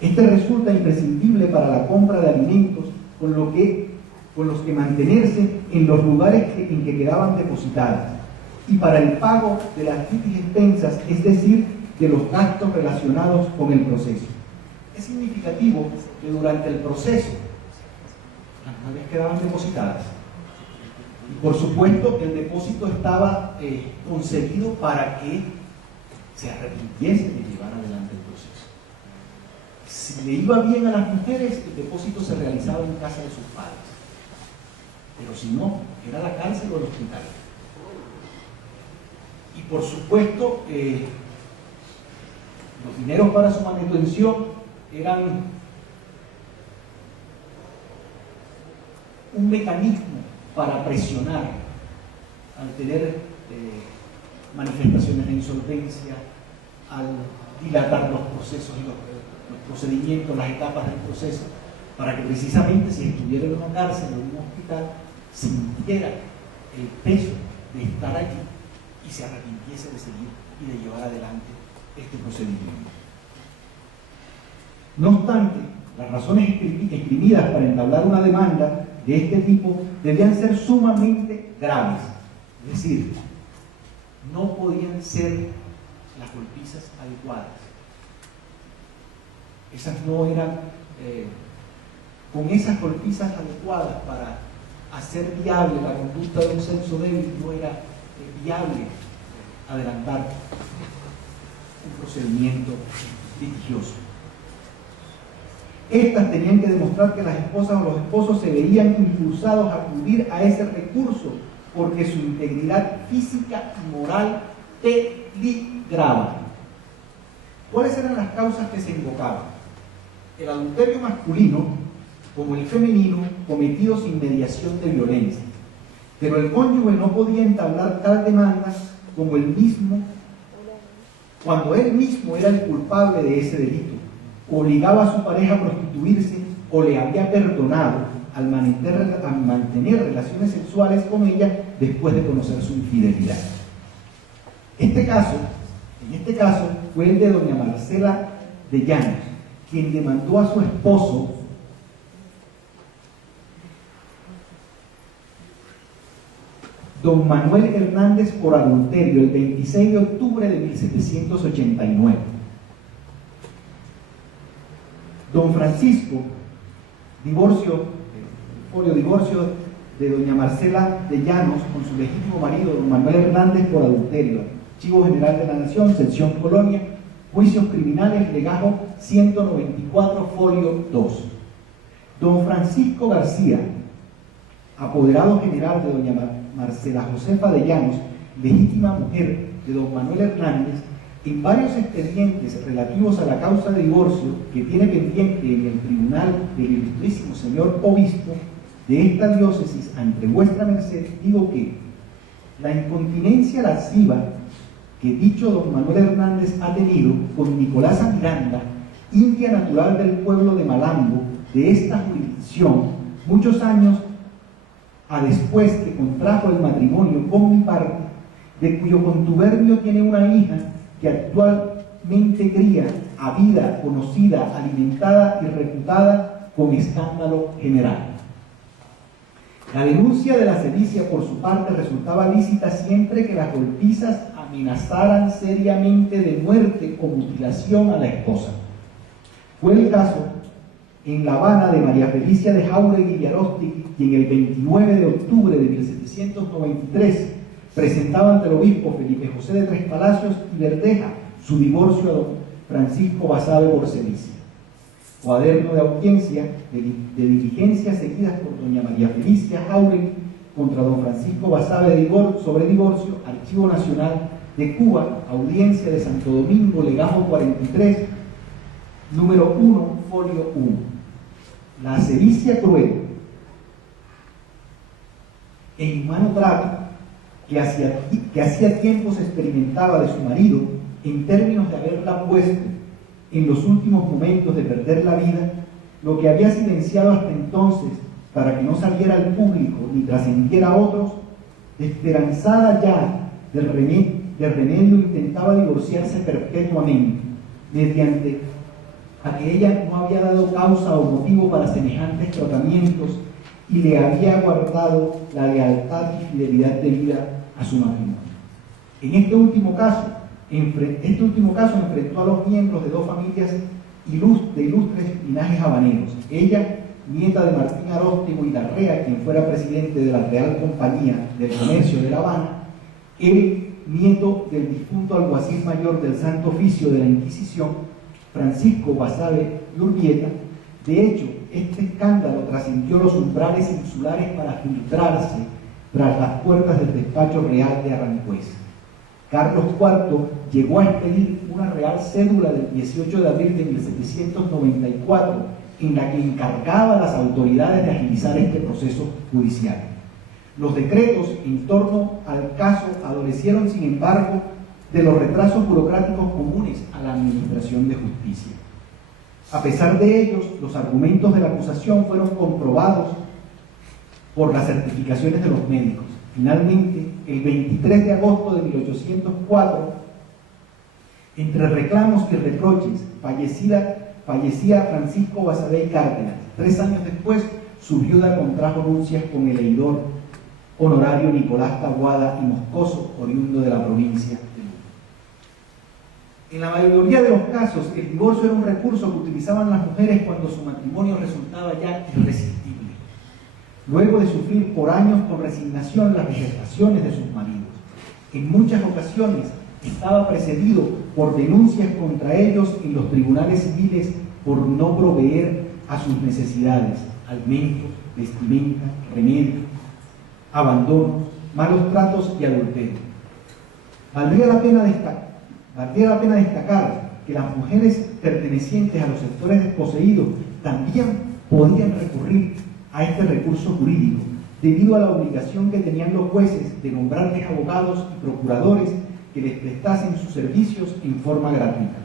Este resulta imprescindible para la compra de alimentos con los que mantenerse en los lugares en que quedaban depositadas y para el pago de las dichas expensas, es decir, de los gastos relacionados con el proceso. Es significativo que durante el proceso las mujeres quedaban depositadas y por supuesto el depósito estaba concebido para que se arrepintiesen de llevar adelante el proceso. Si le iba bien a las mujeres, el depósito se realizaba en casa de sus padres, pero si no, era la cárcel o el hospital. Y por supuesto los dineros para su manutención eran un mecanismo para presionar al tener manifestaciones de insolvencia, al dilatar los procesos y los procedimientos, las etapas del proceso, para que precisamente si estuviera en una cárcel o en un hospital sintiera el peso de estar allí y se arrepintiese de seguir y de llevar adelante este procedimiento. No obstante, las razones esgrimidas para entablar una demanda de este tipo debían ser sumamente graves, es decir, no podían ser las golpizas adecuadas. Esas no eran, con esas golpizas adecuadas para hacer viable la conducta de un sexo débil, no era viable adelantar un procedimiento litigioso. Estas tenían que demostrar que las esposas o los esposos se veían impulsados a acudir a ese recurso porque su integridad física y moral peligraba. ¿Cuáles eran las causas que se invocaban? El adulterio masculino como el femenino cometido sin mediación de violencia, pero el cónyuge no podía entablar tal demanda como el mismo cuando él mismo era el culpable de ese delito, obligaba a su pareja a prostituirse o le había perdonado al mantener relaciones sexuales con ella después de conocer su infidelidad. En este caso fue el de doña Marcela de Llanos, quien demandó a su esposo don Manuel Hernández por adulterio el 26 de octubre de 1789. Don Francisco, divorcio de doña Marcela de Llanos con su legítimo marido, don Manuel Hernández, por adulterio. Archivo General de la Nación, sección Colonia, Juicios Criminales, legajo 194, folio 2. Don Francisco García, apoderado general de doña Marcela Josefa de Llanos, legítima mujer de don Manuel Hernández, en varios expedientes relativos a la causa de divorcio que tiene pendiente en el Tribunal del Ilustrísimo Señor Obispo de esta diócesis ante vuestra merced, digo que la incontinencia lasciva que dicho don Manuel Hernández ha tenido con Nicolasa Miranda, india natural del pueblo de Malambo, de esta jurisdicción, muchos años a después que contrajo el matrimonio con mi parte, de cuyo contubernio tiene una hija que actualmente cría, habida, conocida, alimentada y reputada con escándalo general. La denuncia de la sevicia por su parte resultaba lícita siempre que las golpizas amenazaran seriamente de muerte o mutilación a la esposa. Fue el caso en La Habana de María Felicia de Jáuregui y Aróstegui, quien el 29 de octubre de 1793 presentaba ante el obispo Felipe José de Tres Palacios y Verdeja su divorcio a don Francisco Basabe por sevicia. Cuaderno de audiencia de diligencias seguidas por doña María Felicia Jáuregui contra don Francisco Basabe sobre divorcio, Archivo Nacional de Cuba, audiencia de Santo Domingo, legajo 43, número 1, folio 1. La sevicia cruel e inhumano trato que hacía tiempo se experimentaba de su marido en términos de haberla puesto en los últimos momentos de perder la vida, lo que había silenciado hasta entonces para que no saliera al público ni trascendiera a otros, esperanzada ya del remedio intentaba divorciarse perpetuamente, mediante a que ella no había dado causa o motivo para semejantes tratamientos y le había guardado la lealtad y fidelidad debida a su matrimonio. En este último caso enfrentó a los miembros de dos familias de ilustres linajes habaneros. Ella, nieta de Martín Aróstigo y Larrea, quien fuera presidente de la Real Compañía del Comercio de La Habana, él, nieto del difunto alguacil mayor del Santo Oficio de la Inquisición, Francisco Basabe y Urbieta. De hecho, este escándalo trascendió los umbrales insulares para filtrarse tras las puertas del despacho real de Aranjuez. Carlos IV llegó a expedir una real cédula del 18 de abril de 1794 en la que encargaba a las autoridades de agilizar este proceso judicial. Los decretos en torno al caso adolecieron, sin embargo, de los retrasos burocráticos comunes a la administración de justicia. A pesar de ellos, los argumentos de la acusación fueron comprobados por las certificaciones de los médicos. Finalmente, el 23 de agosto de 1804, entre reclamos y reproches, fallecía Francisco Basadey Cárdenas. 3 años después, su viuda contrajo nupcias con el leidor honorario Nicolás Taboada y Moscoso, oriundo de la provincia de Lugo. En la mayoría de los casos, el divorcio era un recurso que utilizaban las mujeres cuando su matrimonio resultaba ya irresistible, luego de sufrir por años con resignación las vegetaciones de sus maridos. En muchas ocasiones estaba precedido por denuncias contra ellos en los tribunales civiles por no proveer a sus necesidades, alimentos, vestimenta, remedio, abandono, malos tratos y adulterio. Valdría la pena destacar que las mujeres pertenecientes a los sectores desposeídos también podían recurrir a este recurso jurídico, debido a la obligación que tenían los jueces de nombrarles abogados y procuradores que les prestasen sus servicios en forma gratuita.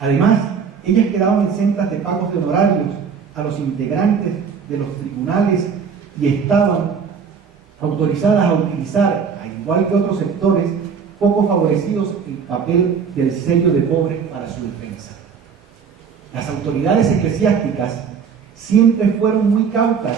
Además, ellas quedaban exentas de pagos de honorarios a los integrantes de los tribunales y estaban autorizadas a utilizar, al igual que otros sectores poco favorecidos, el papel del sello de pobre para su defensa. Las autoridades eclesiásticas siempre fueron muy cautas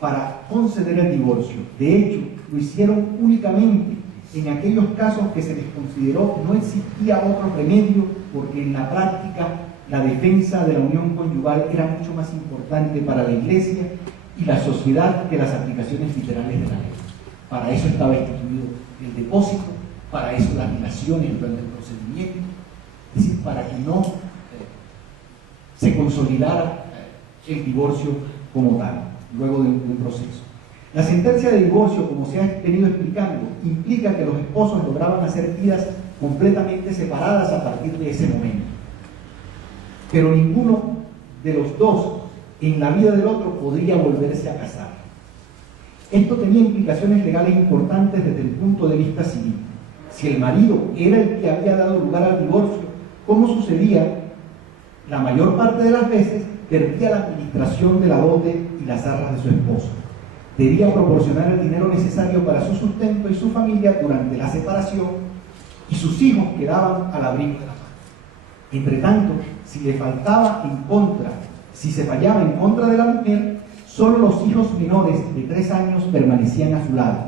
para conceder el divorcio. De hecho, lo hicieron únicamente en aquellos casos que se les consideró no existía otro remedio, porque en la práctica la defensa de la unión conyugal era mucho más importante para la Iglesia y la sociedad que las aplicaciones literales de la ley. Para eso estaba instituido el depósito, para eso las dilaciones durante el procedimiento, es decir, para que no se consolidara el divorcio como tal, luego de un proceso. La sentencia de divorcio, como se ha venido explicando, implica que los esposos lograban hacer vidas completamente separadas a partir de ese momento. Pero ninguno de los dos en la vida del otro podría volverse a casar. Esto tenía implicaciones legales importantes desde el punto de vista civil. Si el marido era el que había dado lugar al divorcio, ¿cómo sucedía? La mayor parte de las veces perdía la administración de la dote y las arras de su esposo. Debía proporcionar el dinero necesario para su sustento y su familia durante la separación, y sus hijos quedaban al abrigo de la mano. Entre tanto, si se fallaba en contra de la mujer, solo los hijos menores de 3 años permanecían a su lado,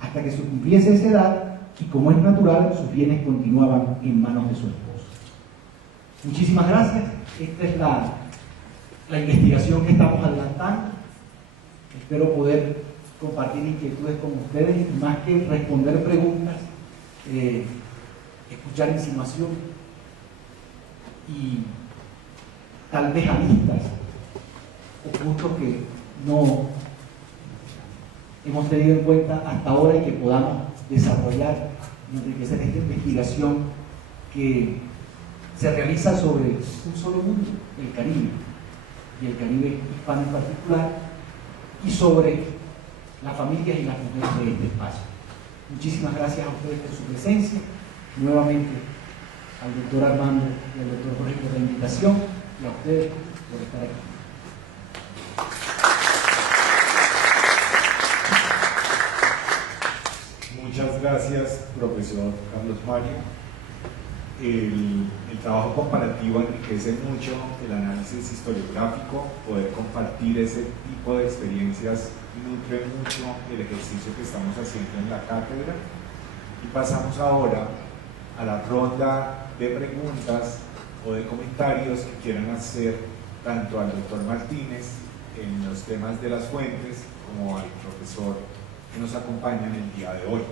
hasta que se cumpliese esa edad, y como es natural, sus bienes continuaban en manos de su esposo. Muchísimas gracias. Esta es la investigación que estamos adelantando. Espero poder compartir inquietudes con ustedes y más que responder preguntas, escuchar insinuación y tal vez aristas o puntos que no hemos tenido en cuenta hasta ahora y que podamos desarrollar y enriquecer esta investigación que se realiza sobre un solo mundo, el Caribe, y el Caribe hispano en particular, y sobre las familias y las mujeres de este espacio. Muchísimas gracias a ustedes por su presencia, nuevamente al doctor Armando y al doctor Jorge por la invitación, y a ustedes por estar aquí. Muchas gracias, profesor Carlos Mario. El trabajo comparativo enriquece mucho el análisis historiográfico. Poder compartir ese tipo de experiencias nutre mucho el ejercicio que estamos haciendo en la cátedra. Y pasamos ahora a la ronda de preguntas o de comentarios que quieran hacer tanto al doctor Martínez en los temas de las fuentes como al profesor que nos acompaña en el día de hoy.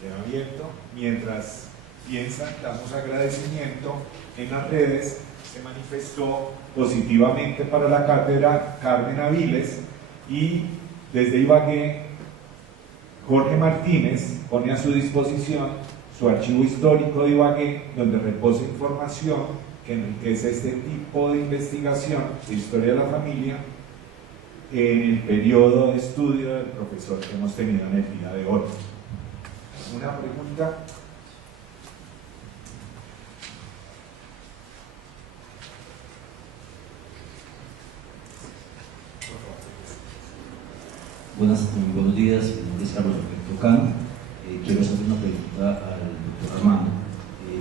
Queda abierto. Mientras piensan, damos agradecimiento. En las redes se manifestó positivamente para la cátedra Carmen Aviles, y desde Ibagué Jorge Martínez pone a su disposición su archivo histórico de Ibagué, donde reposa información que enriquece este tipo de investigación de historia de la familia en el periodo de estudio del profesor que hemos tenido en el día de hoy. ¿Una pregunta? Buenos días, mi nombre es Carlos Alberto Cano. Quiero hacer una pregunta al doctor Armando.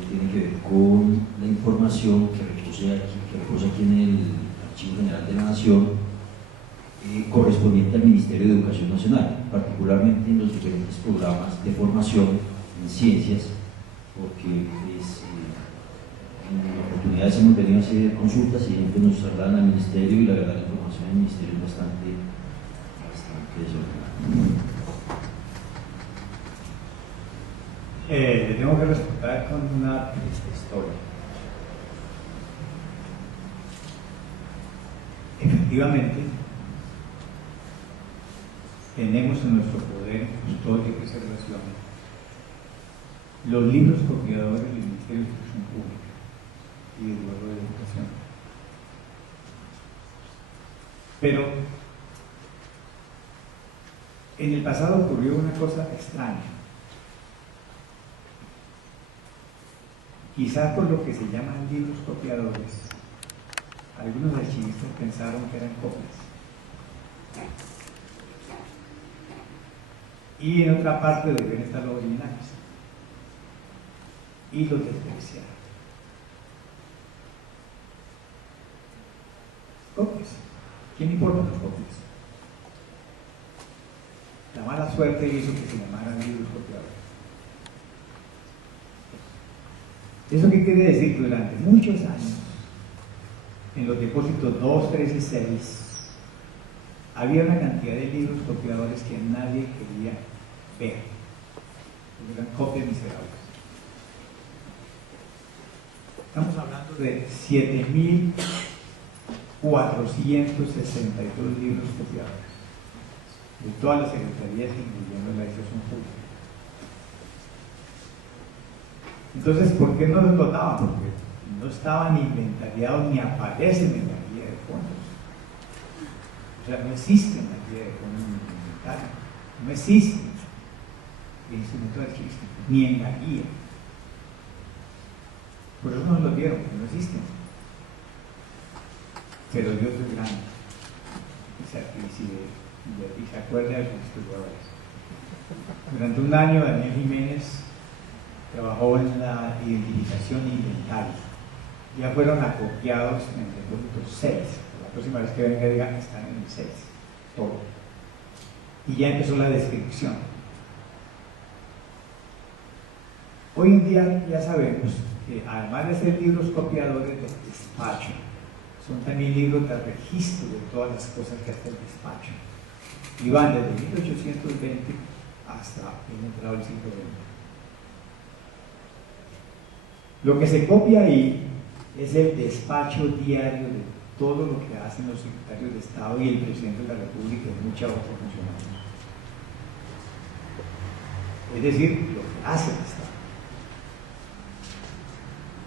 Tiene que ver con la información que repose aquí en el Archivo General de la Nación, correspondiente al Ministerio de Educación Nacional, particularmente en los diferentes programas de formación en ciencias, porque en oportunidades hemos venido a hacer consultas y siempre nos trasladan al Ministerio, y la verdad la información del Ministerio es bastante desordenada. Le tengo que responder con una triste historia. Efectivamente, tenemos en nuestro poder custodia y preservación los libros copiadores del Ministerio de Educación Pública y del Luego de Educación. Pero en el pasado ocurrió una cosa extraña. Quizá por lo que se llaman libros copiadores, algunos archivistas pensaron que eran copias. Y en otra parte deben estar los originales. Y los despreciaron. Copias. ¿Quién importa las copias? La mala suerte hizo que se llamaran libros copiadores. ¿Eso qué quiere decir? Que durante muchos años, en los depósitos 2, 3 y 6, había una cantidad de libros copiadores que nadie quería ver. Eran copias miserables. Estamos hablando de 7.462 libros copiadores de todas las secretarías, incluyendo la Educación Pública. Entonces, ¿por qué no los dotaban? Porque no estaban inventariados ni aparecen en la guía de fondos. O sea, no existe en la guía de fondos ni en el inventario. No existe el instrumento archivístico, ni en la guía. Por eso no los dieron, porque no existen. Pero Dios es grande. Y se acuerda de sus historiadores. Durante un año, Daniel Jiménez trabajó en la identificación e inventario. Ya fueron acopiados en el depósito 6. La próxima vez que venga, digan que están en el 6. Todo. Y ya empezó la descripción. Hoy en día ya sabemos que además de ser libros copiadores del despacho, son también libros de registro de todas las cosas que hace el despacho. Y van desde 1820 hasta bien entrado el siglo XX. Lo que se copia ahí es el despacho diario de todo lo que hacen los secretarios de Estado y el presidente de la República y muchos otros funcionarios. Es decir, lo que hace el Estado.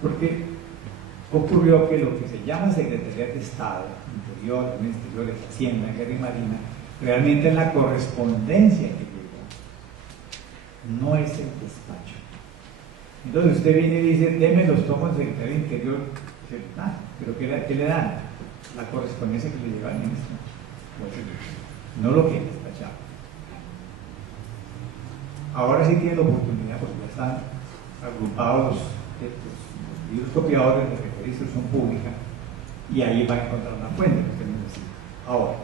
Porque ocurrió que lo que se llama Secretaría de Estado, Interior, Exteriores, Hacienda, Guerra y Marina, realmente es la correspondencia que llegó, no es el despacho. Entonces usted viene y dice, deme los tomos del Secretario de Interior, pero ¿qué le dan? La correspondencia que le lleva al ministro, no lo que despachaba. Ahora sí tiene la oportunidad, porque ya están agrupados los libros copiadores de la Instrucción Pública, y ahí va a encontrar una fuente que usted necesita. Ahora,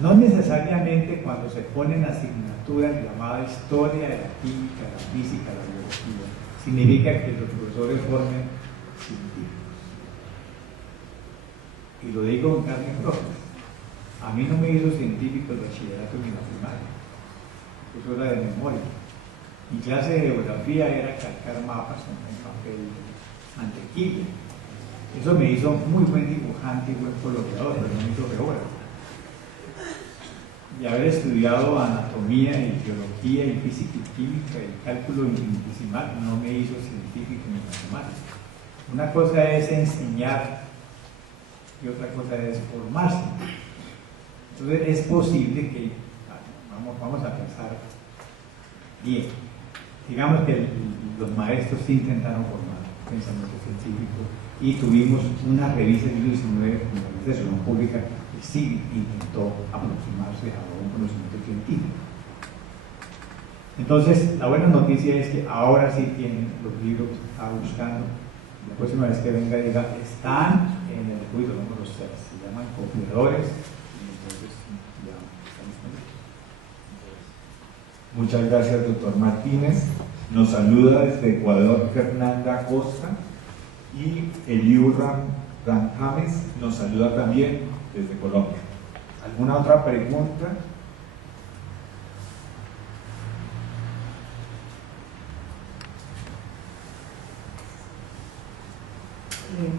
no necesariamente cuando se ponen asignaturas llamadas historia de la química, la física, la biología, significa que los profesores formen científicos. Y lo digo en carne propia. A mí no me hizo científico el bachillerato ni la primaria. Eso era de memoria. Mi clase de geografía era calcar mapas en papel mantequilla. Eso me hizo muy buen dibujante y buen coloreador, pero no me hizo geógrafo. Y haber estudiado anatomía y biología y física y química y cálculo infinitesimal no me hizo científico ni matemático. Una cosa es enseñar y otra cosa es formarse. Entonces es posible que, vamos a pensar bien, digamos que los maestros sí intentaron formar pensamiento científico y tuvimos una revista del siglo XIX, una revista de Salud Pública, que sí intentó aproximarse a un conocimiento científico. Entonces, la buena noticia es que ahora sí tienen los libros que estaba buscando. La próxima vez que venga, diga, están en el juicio número 6, se llaman copiadores, y entonces ya están disponibles. Muchas gracias, doctor Martínez. Nos saluda desde Ecuador Fernanda Costa y Eliu James nos saluda también desde Colombia. ¿Alguna otra pregunta?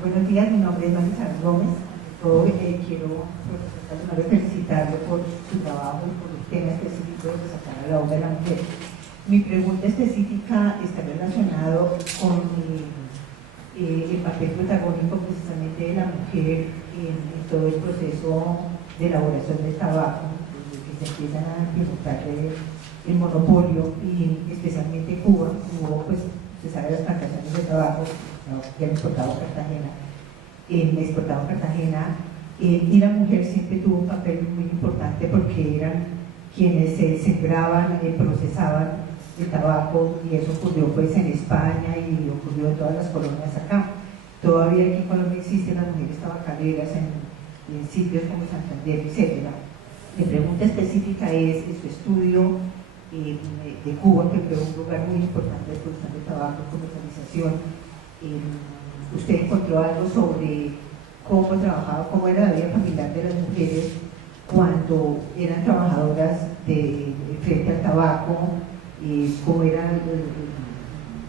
Buenos días, mi nombre es Marisa Gómez. Todo quiero felicitarlo por su trabajo y por el tema específico de sacar a la obra de la mujer. Mi pregunta específica está relacionado con el papel protagónico precisamente de la mujer en todo el proceso de elaboración del tabaco, desde que se empiezan a implementar el monopolio, y especialmente en Cuba, hubo, pues, se sabe, las plantaciones de tabaco que han exportado Cartagena, y la mujer siempre tuvo un papel muy importante porque eran quienes sembraban, procesaban el tabaco, y eso ocurrió pues en España y ocurrió en todas las colonias acá. Todavía aquí en Colombia existen las mujeres tabacaleras en sitios como Santander, etc. Mi pregunta específica es su estudio de Cuba, que fue un lugar muy importante de producción de tabaco, comercialización. ¿Usted encontró algo sobre cómo trabajaba, cómo era la vida familiar de las mujeres cuando eran trabajadoras frente al tabaco, cómo eran,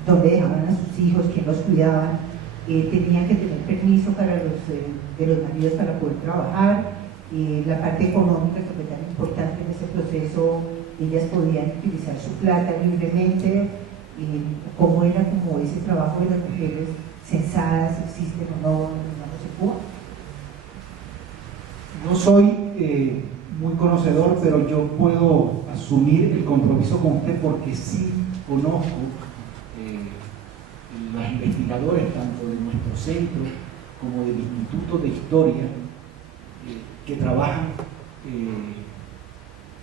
dónde dejaban a sus hijos, quién los cuidaban, tenían que tener permiso de los maridos para poder trabajar, la parte económica que fue tan importante en ese proceso, ellas podían utilizar su plata libremente, cómo era como ese trabajo de las mujeres censadas, existen o no en Cuba? No soy muy conocedor, pero yo puedo asumir el compromiso con usted porque sí conozco los investigadores tanto de nuestro centro como del Instituto de Historia que trabajan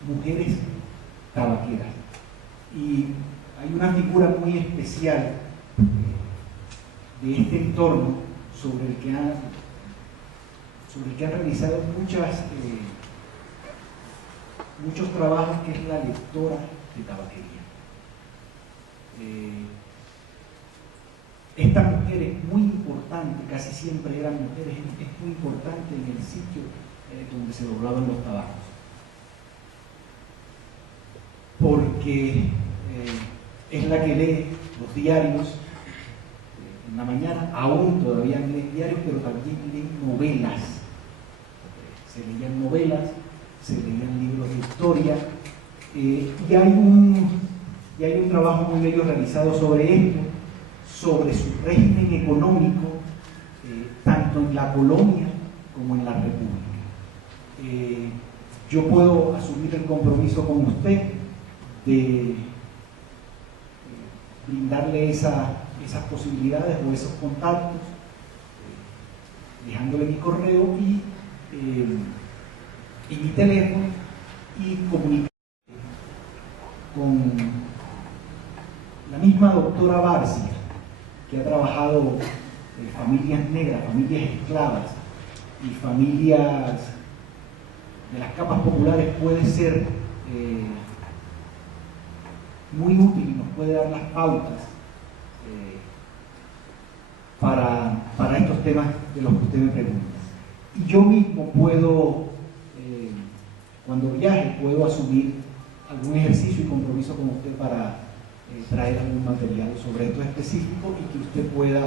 mujeres tabaqueras. Y hay una figura muy especial de este entorno sobre el que han realizado muchos trabajos, que es la lectora de tabaquería. Esta mujer es muy importante, casi siempre eran mujeres, es muy importante en el sitio donde se doblaban los tabacos, porque es la que lee los diarios en la mañana, aún todavía leen diarios, pero también leen novelas. Se leían novelas, se leían libros de historia, y hay un trabajo muy bello realizado sobre esto, sobre su régimen económico, tanto en la colonia como en la república. Yo puedo asumir el compromiso con usted de brindarle esas posibilidades o esos contactos, dejándole mi correo y mi teléfono, y comunicar con la misma doctora Barcia, que ha trabajado familias negras, familias esclavas y familias de las capas populares. Puede ser muy útil y nos puede dar las pautas para estos temas de los que usted me pregunta. Y yo mismo puedo, cuando viaje, puedo asumir algún ejercicio y compromiso con usted para traer algún material sobre esto específico, y que usted pueda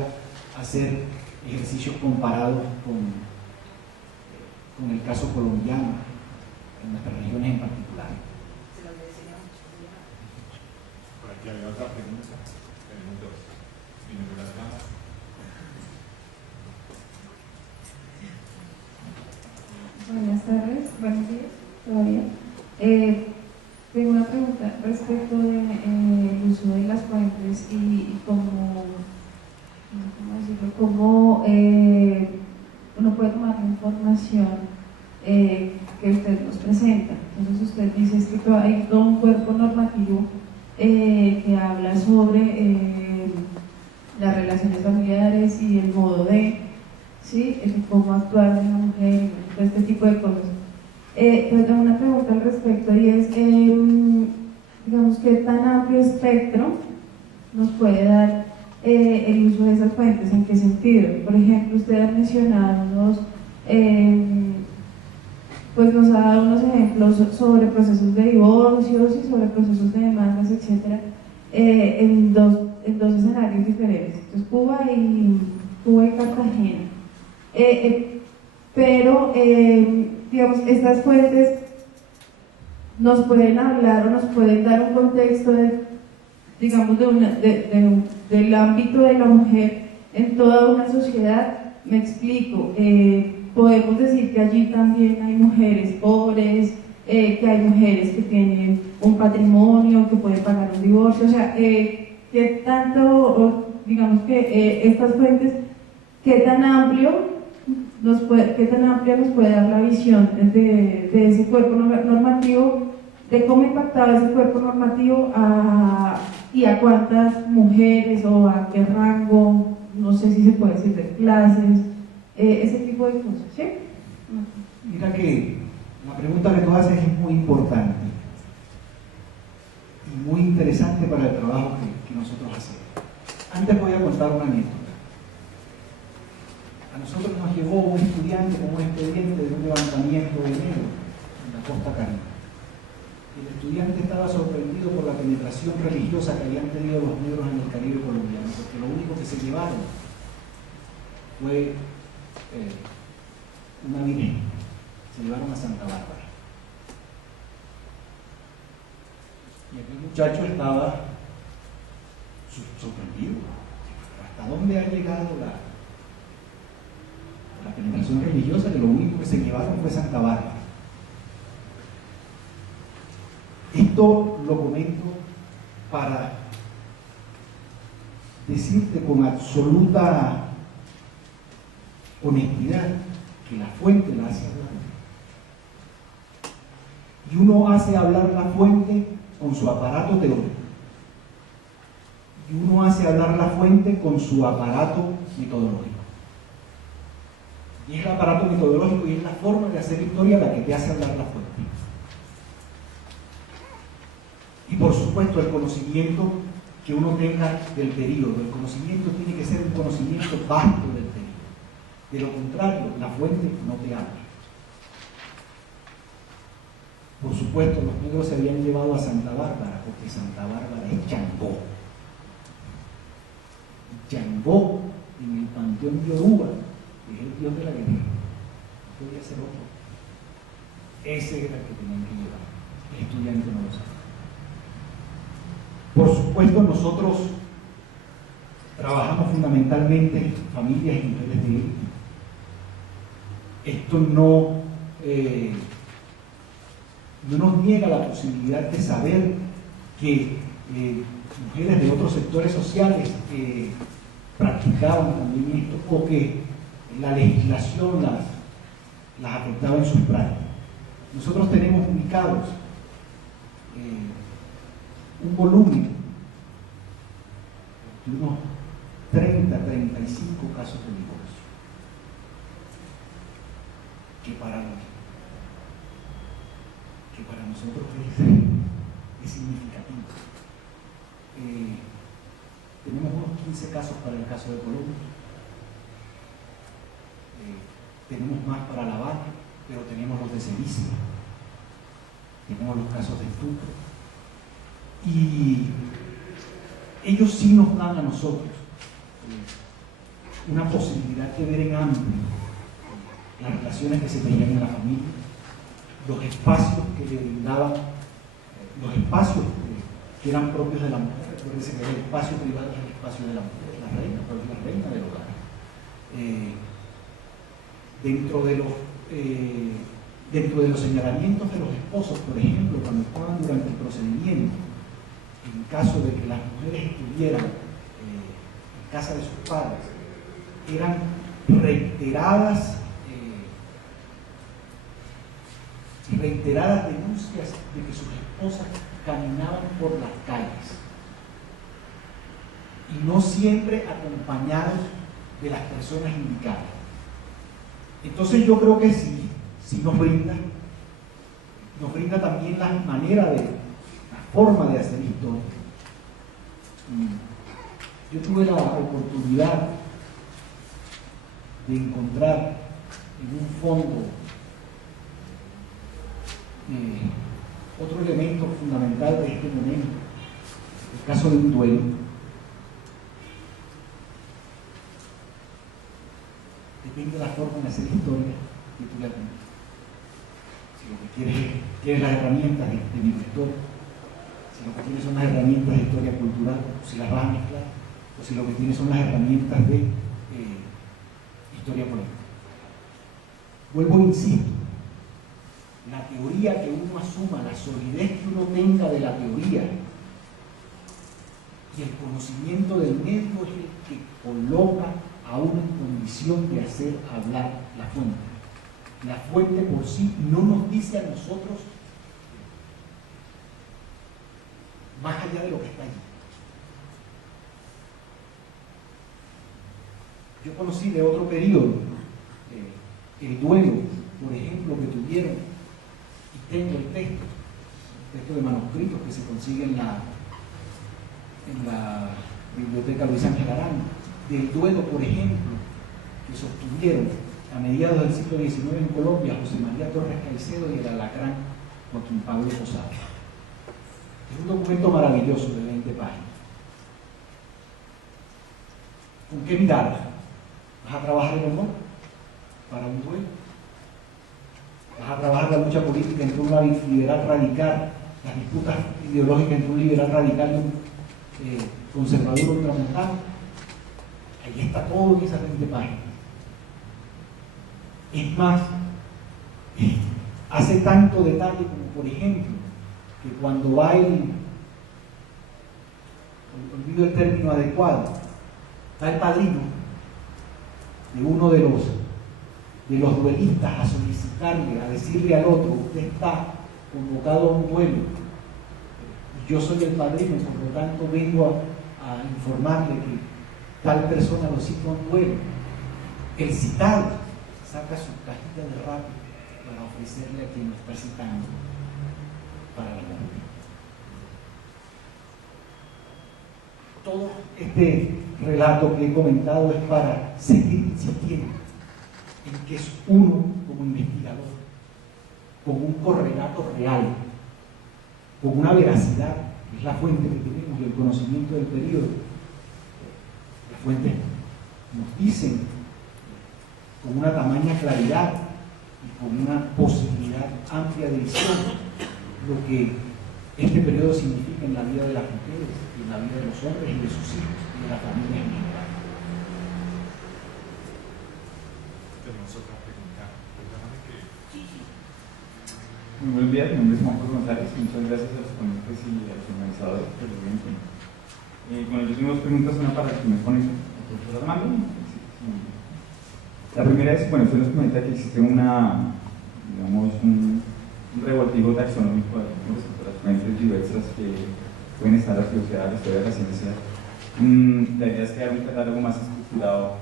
hacer ejercicios comparados con el caso colombiano, en nuestras regiones en particular. Se lo agradecería mucho. Por aquí había otra pregunta. Tenemos dos. Viene de las damas. fuentes y cómo decirlo, cómo uno puede tomar la información que usted nos presenta. Entonces usted dice que hay todo un cuerpo normativo que habla sobre las relaciones familiares y el modo de, ¿sí? Cómo actuar de la mujer, todo este tipo de cosas. Pero tengo una pregunta al respecto y es, digamos, ¿qué tan amplio espectro nos puede dar el uso de esas fuentes? ¿En qué sentido? Por ejemplo, usted ha mencionado pues nos ha dado unos ejemplos sobre procesos de divorcios y sobre procesos de demandas, etcétera, en dos escenarios diferentes, entonces Cuba y Cartagena. Pero digamos, estas fuentes nos pueden hablar o nos pueden dar un contexto de, digamos, del ámbito de la mujer en toda una sociedad. Me explico, podemos decir que allí también hay mujeres pobres, que hay mujeres que tienen un patrimonio, que pueden pagar un divorcio, o sea, que tanto, digamos que estas fuentes, qué tan amplia nos puede dar la visión de ese cuerpo normativo, de cómo impactaba ese cuerpo normativo y a cuántas mujeres o a qué rango, no sé si se puede decir de clases, ese tipo de cosas, ¿sí? Mira que la pregunta que tú haces es muy importante y muy interesante para el trabajo que nosotros hacemos. Antes voy a contar una anécdota. A nosotros nos llegó un estudiante con un expediente de un levantamiento de negro en la costa caribe. El estudiante estaba sorprendido por la penetración religiosa que habían tenido los negros en el Caribe colombiano, porque lo único que se llevaron fue una virgen, se llevaron a Santa Bárbara. Y aquel muchacho estaba sorprendido. ¿Hasta dónde ha llegado la penetración religiosa? Que lo único que se llevaron fue Santa Bárbara. Esto lo comento para decirte con absoluta honestidad que la fuente la hace hablar. Y uno hace hablar la fuente con su aparato teórico. Y uno hace hablar la fuente con su aparato metodológico. Y es el aparato metodológico y es la forma de hacer historia la que te hace hablar la fuente. Y por supuesto el conocimiento que uno tenga del periodo. El conocimiento tiene que ser un conocimiento vasto del periodo. De lo contrario, la fuente no te habla. Por supuesto, los negros se habían llevado a Santa Bárbara, porque Santa Bárbara es Changó. Changó, en el panteón yoruba, es el dios de la guerra. No podía ser otro. Ese era el que tenían que llevar. El estudiante no lo sabe. Por supuesto, nosotros trabajamos fundamentalmente en familias y mujeres de élite. Esto no nos niega la posibilidad de saber que mujeres de otros sectores sociales practicaban también esto o que la legislación las afectaba en sus prácticas. Nosotros tenemos ubicados un volumen de unos 30, 35 casos de divorcio que para nosotros es significativo. Tenemos unos 15 casos para el caso de Colombia, tenemos más para La Habana, pero tenemos los de Sevilla, tenemos los casos de estupro. Y ellos sí nos dan a nosotros una posibilidad de ver en amplio las relaciones que se tenían en la familia, los espacios que le brindaban, los espacios que eran propios de la mujer. Recuérdense que el espacio privado es el espacio de la mujer, la reina, pero es la reina del hogar. Dentro de los señalamientos de los esposos, por ejemplo, cuando estaban durante el procedimiento, en caso de que las mujeres estuvieran en casa de sus padres, eran reiteradas denuncias de que sus esposas caminaban por las calles y no siempre acompañados de las personas indicadas. Entonces yo creo que sí nos brinda también la forma de hacer historia. Yo tuve la oportunidad de encontrar en un fondo otro elemento fundamental de este momento, el caso de un duelo. Depende de la forma de hacer historia que tú la tengas. Si lo que quieres las herramientas de microhistoria, si lo que tienes son las herramientas de historia cultural, o si las vas a mezclar, o si lo que tienes son las herramientas de historia política. Vuelvo e insisto, la teoría que uno asuma, la solidez que uno tenga de la teoría y el conocimiento del medio es el que coloca a uno en condición de hacer hablar la fuente. La fuente por sí no nos dice a nosotros más allá de lo que está allí. Yo conocí de otro periodo el duelo, por ejemplo, que tuvieron, y tengo el texto de manuscritos que se consigue en la Biblioteca Luis Ángel Arana, del duelo, por ejemplo, que sostuvieron a mediados del siglo XIX en Colombia José María Torres Caicedo y el alacrán Joaquín Pablo Posada. Es un documento maravilloso de 20 páginas. ¿Con qué mirada? ¿Vas a trabajar el honor para un duelo? ¿Vas a trabajar la lucha política entre un liberal radical, las disputas ideológicas entre un liberal radical y un conservador ultramontano? Ahí está todo en esas 20 páginas. Es más, hace tanto detalle como, por ejemplo, que cuando va olvido el término adecuado, va el padrino de uno de los duelistas a solicitarle, a decirle al otro: usted está convocado a un duelo y yo soy el padrino, por lo tanto vengo a informarle que tal persona lo cita a un duelo. El citado saca su cajita de rápido para ofrecerle a quien lo está citando para la muerte. Todo este relato que he comentado es para seguir insistiendo en que es uno, como investigador, con un correlato real, con una veracidad, que es la fuente que tenemos y el conocimiento del periodo. Las fuentes nos dicen con una tamaña claridad y con una posibilidad amplia de visión lo que este periodo significa en la vida de las mujeres, en la vida de los hombres y de sus hijos y de la familia en general. Tenemos otra pregunta. Perdóname que... Muy buenos días, mi nombre es Juan Carlos González. Muchas gracias a los ponentes y a los organizadores por el evento. Bueno, yo tengo dos preguntas, una para el primer ponente, el profesor Armando. La primera es, bueno, usted nos comenta que existe un revoltijo taxonómico con respecto a las fuentes diversas que pueden estar asociadas a la historia de la ciencia. La idea es crear un catálogo más estructurado.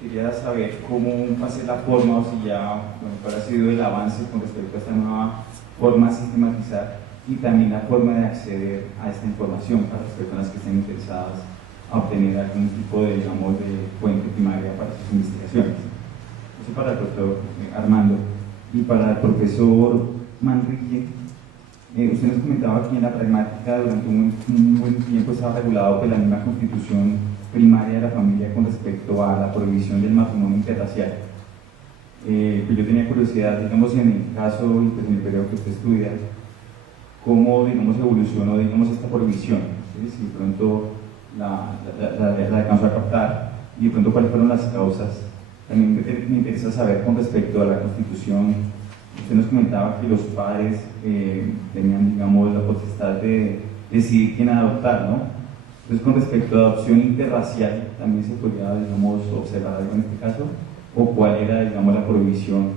Quería saber cómo va a ser la forma, o si ya, bueno, cuál ha sido el avance con respecto a esta nueva forma de sistematizar, y también la forma de acceder a esta información para las personas que estén interesadas a obtener algún tipo de, digamos, de fuente primaria para sus investigaciones. Eso para el doctor Armando. Y para el profesor Manrique, usted nos comentaba que en la pragmática durante un buen tiempo estaba regulado por la misma constitución primaria de la familia con respecto a la prohibición del matrimonio interracial. Pues yo tenía curiosidad, digamos, en el caso y pues en el periodo que usted estudia, cómo, digamos, evolucionó, digamos, esta prohibición, ¿sí? Si de pronto la alcanzó a captar, y de pronto cuáles fueron las causas. También me interesa saber con respecto a la Constitución. Usted nos comentaba que los padres tenían, digamos, la potestad de decidir quién adoptar, ¿no? Entonces, con respecto a adopción interracial, también se podría, digamos, observar algo en este caso, o cuál era, digamos, la prohibición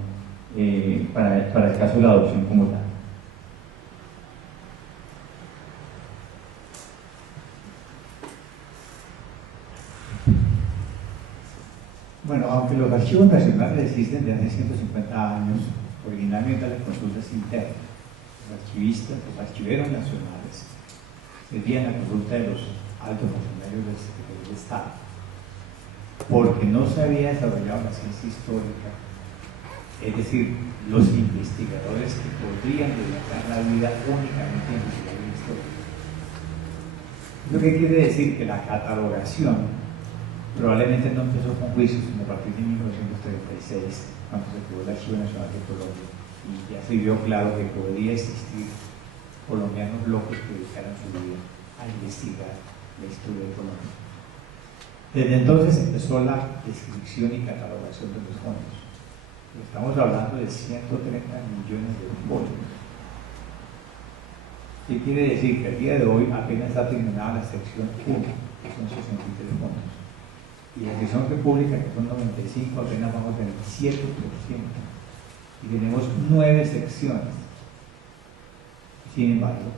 para el caso de la adopción como tal. Bueno, aunque los archivos nacionales existen desde hace 150 años, originalmente las consultas internas, los archivistas, los archiveros nacionales, pedían la consulta de los altos funcionarios del Estado, porque no se había desarrollado la ciencia histórica, es decir, los investigadores que podrían dedicar la vida únicamente a investigar la historia. Lo que quiere decir que la catalogación probablemente no empezó con juicios, sino a partir de 1936, cuando se creó el Archivo Nacional de Colombia, y ya se vio claro que podría existir colombianos locos que dedicaran su vida a investigar la historia de Colombia. Desde entonces empezó la descripción y catalogación de los fondos. Estamos hablando de 130 millones de folios. ¿Qué quiere decir? Que al día de hoy apenas está terminada la sección 1, que son 63 fondos. Y la sección pública, que son 95, apenas vamos a tener 7%. Y tenemos 9 secciones. Sin embargo,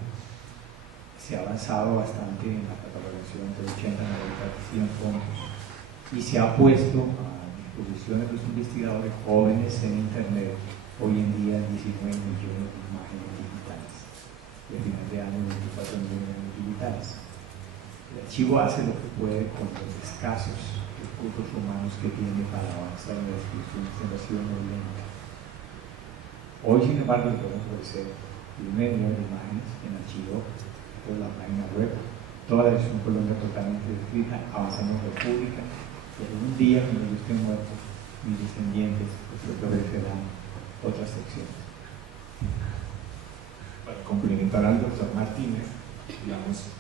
se ha avanzado bastante en la catalogación de 80, 90, 100 fondos. Y se ha puesto a disposición de los investigadores jóvenes en Internet, hoy en día 19 millones de imágenes digitales. Y al final de año 24 millones digitales. El archivo hace lo que puede con los escasos recursos humanos que tiene para avanzar en la descripción de observación lenta. Hoy, sin embargo, le podemos ofrecer 1 millón de imágenes en archivo, toda la página web, toda la versión Colombia totalmente descrita, avanzando en República, pero un día, cuando yo esté muerto, mis descendientes les ofrecerán otras secciones. Para complementar al doctor Martínez, digamos,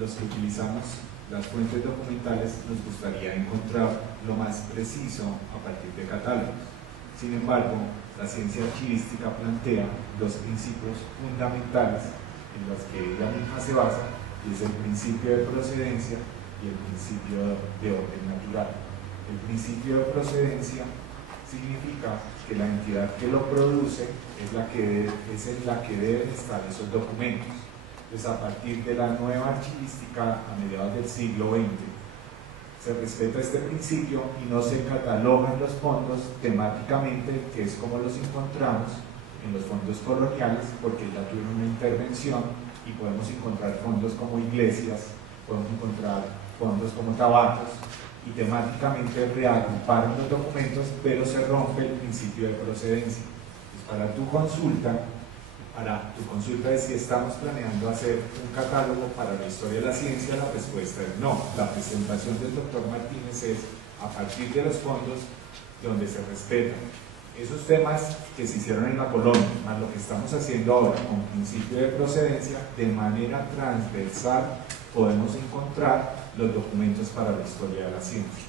los que utilizamos las fuentes documentales nos gustaría encontrar lo más preciso a partir de catálogos. Sin embargo, la ciencia archivística plantea los principios fundamentales en los que ella misma se basa, y es el principio de procedencia y el principio de orden natural. El principio de procedencia significa que la entidad que lo produce es en la que deben estar esos documentos. Entonces, a partir de la nueva archivística a mediados del siglo XX, se respeta este principio y no se catalogan los fondos temáticamente, que es como los encontramos en los fondos coloniales, porque ya tuvieron una intervención y podemos encontrar fondos como iglesias, podemos encontrar fondos como tabacos, y temáticamente reagruparon los documentos, pero se rompe el principio de procedencia. Entonces, para tu consulta de si estamos planeando hacer un catálogo para la historia de la ciencia, la respuesta es no. La presentación del doctor Martínez es a partir de los fondos donde se respetan esos temas que se hicieron en la colonia, más lo que estamos haciendo ahora con principio de procedencia, de manera transversal podemos encontrar los documentos para la historia de la ciencia.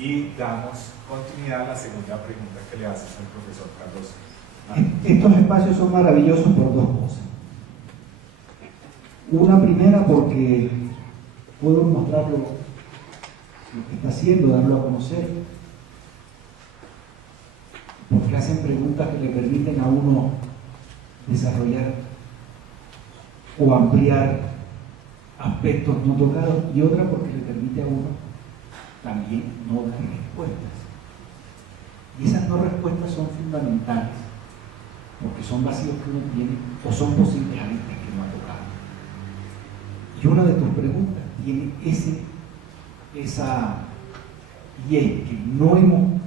Y damos continuidad a la segunda pregunta que le haces al profesor Carlos. Estos espacios son maravillosos por dos cosas. Una primera, porque puedo mostrar lo que está haciendo, darlo a conocer, porque hacen preguntas que le permiten a uno desarrollar o ampliar aspectos no tocados, y otra porque le permite a uno también no dar respuestas. Y esas no respuestas son fundamentales, porque son vacíos que uno tiene o son posibles aristas que no ha tocado. Y una de tus preguntas tiene esa, y es que no hemos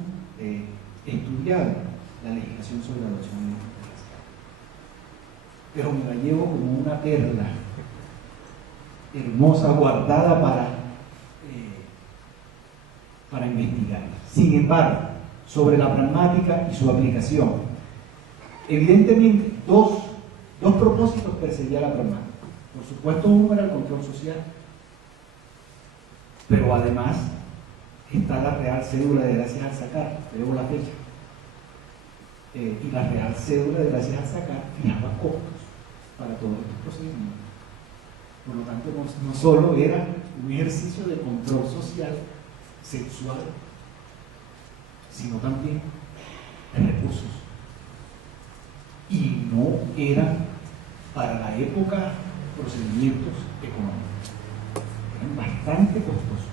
estudiado la legislación sobre la adopción interracial, pero me la llevo como una perla hermosa, guardada para investigar. Sin embargo, sobre la pragmática y su aplicación, evidentemente dos propósitos perseguía la pragmática. Por supuesto, uno era el control social, pero además está la Real Cédula de Gracias al Sacar, veo la fecha, y la Real Cédula de Gracias al Sacar fijaba costos para todos estos procedimientos. Por lo tanto, no solo era un ejercicio de control social, sexual, sino también de recursos. Y no eran para la época procedimientos económicos. Eran bastante costosos.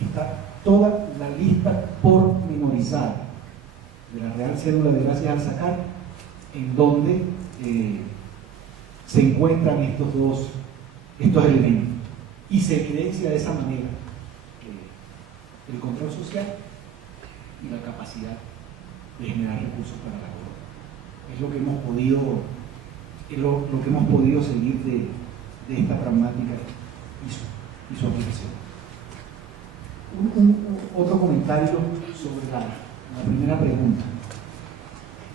Está toda la lista pormenorizada de la Real Cédula de Gracias al Sacar, en donde se encuentran estos elementos, y se evidencia de esa manera el control social y la capacidad de generar recursos para la corona. Es lo que hemos podido, lo que hemos podido seguir de esta pragmática y su aplicación. Otro comentario sobre la primera pregunta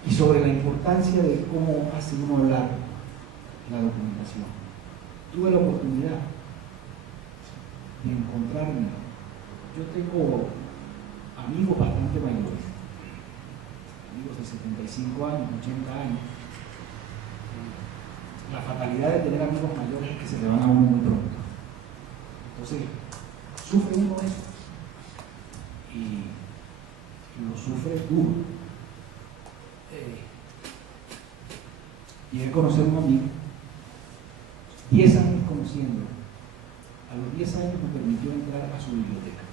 y sobre la importancia de cómo hace uno hablar la documentación. Tuve la oportunidad de encontrarme, yo tengo amigos bastante mayores, amigos de 75 años, 80 años. La fatalidad de tener amigos mayores es que se le van a uno muy pronto. Entonces, sufre uno eso. Y lo sufre duro. Llegué a conocer a un amigo, 10 años conociéndolo. A los 10 años me permitió entrar a su biblioteca.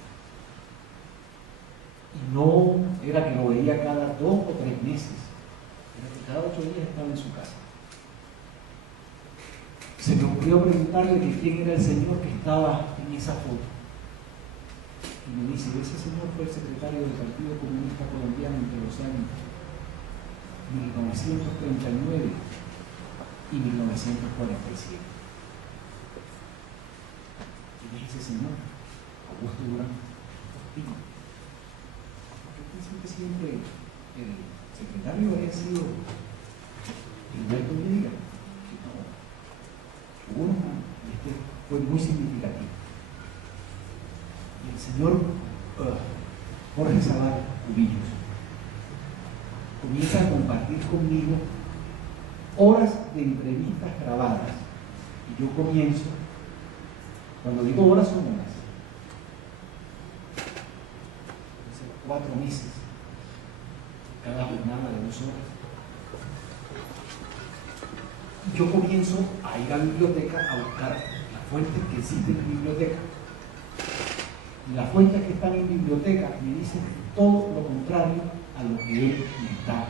Y no era que lo veía cada 2 o 3 meses, era que cada 8 días estaba en su casa. Se me ocurrió preguntarle que quién era el señor que estaba en esa foto. Y me dice, ese señor fue el secretario del Partido Comunista Colombiano entre los años 1939 y 1947. ¿Quién es ese señor? Augusto Durán Postino. Yo pensé que siempre el secretario había sido Gilberto Villegas. Este fue muy significativo. Y el señor Jorge Zavala Cubillos comienza a compartir conmigo horas de entrevistas grabadas. Y yo comienzo, cuando digo horas son horas, 4 meses, cada jornada de 2 horas. Yo comienzo a ir a la biblioteca a buscar las fuentes que existen en la biblioteca. Y las fuentes que están en la biblioteca me dicen todo lo contrario a lo que él me está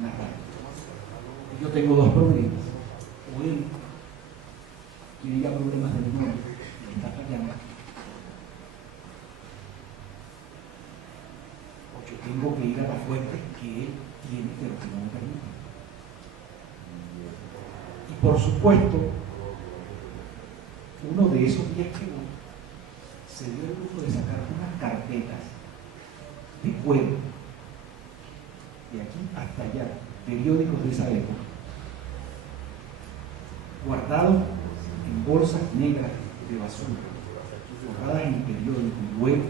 narrando. Yo tengo 2 problemas. O él tiene ya problemas de memoria, me está fallando. O yo tengo que ir a las fuentes que él tiene, pero que no me permite. Y por supuesto, uno de esos días que voy, se dio el lujo de sacar unas carpetas de cuero, de aquí hasta allá, periódicos de esa época, guardados en bolsas negras de basura, forradas en periódico, y luego,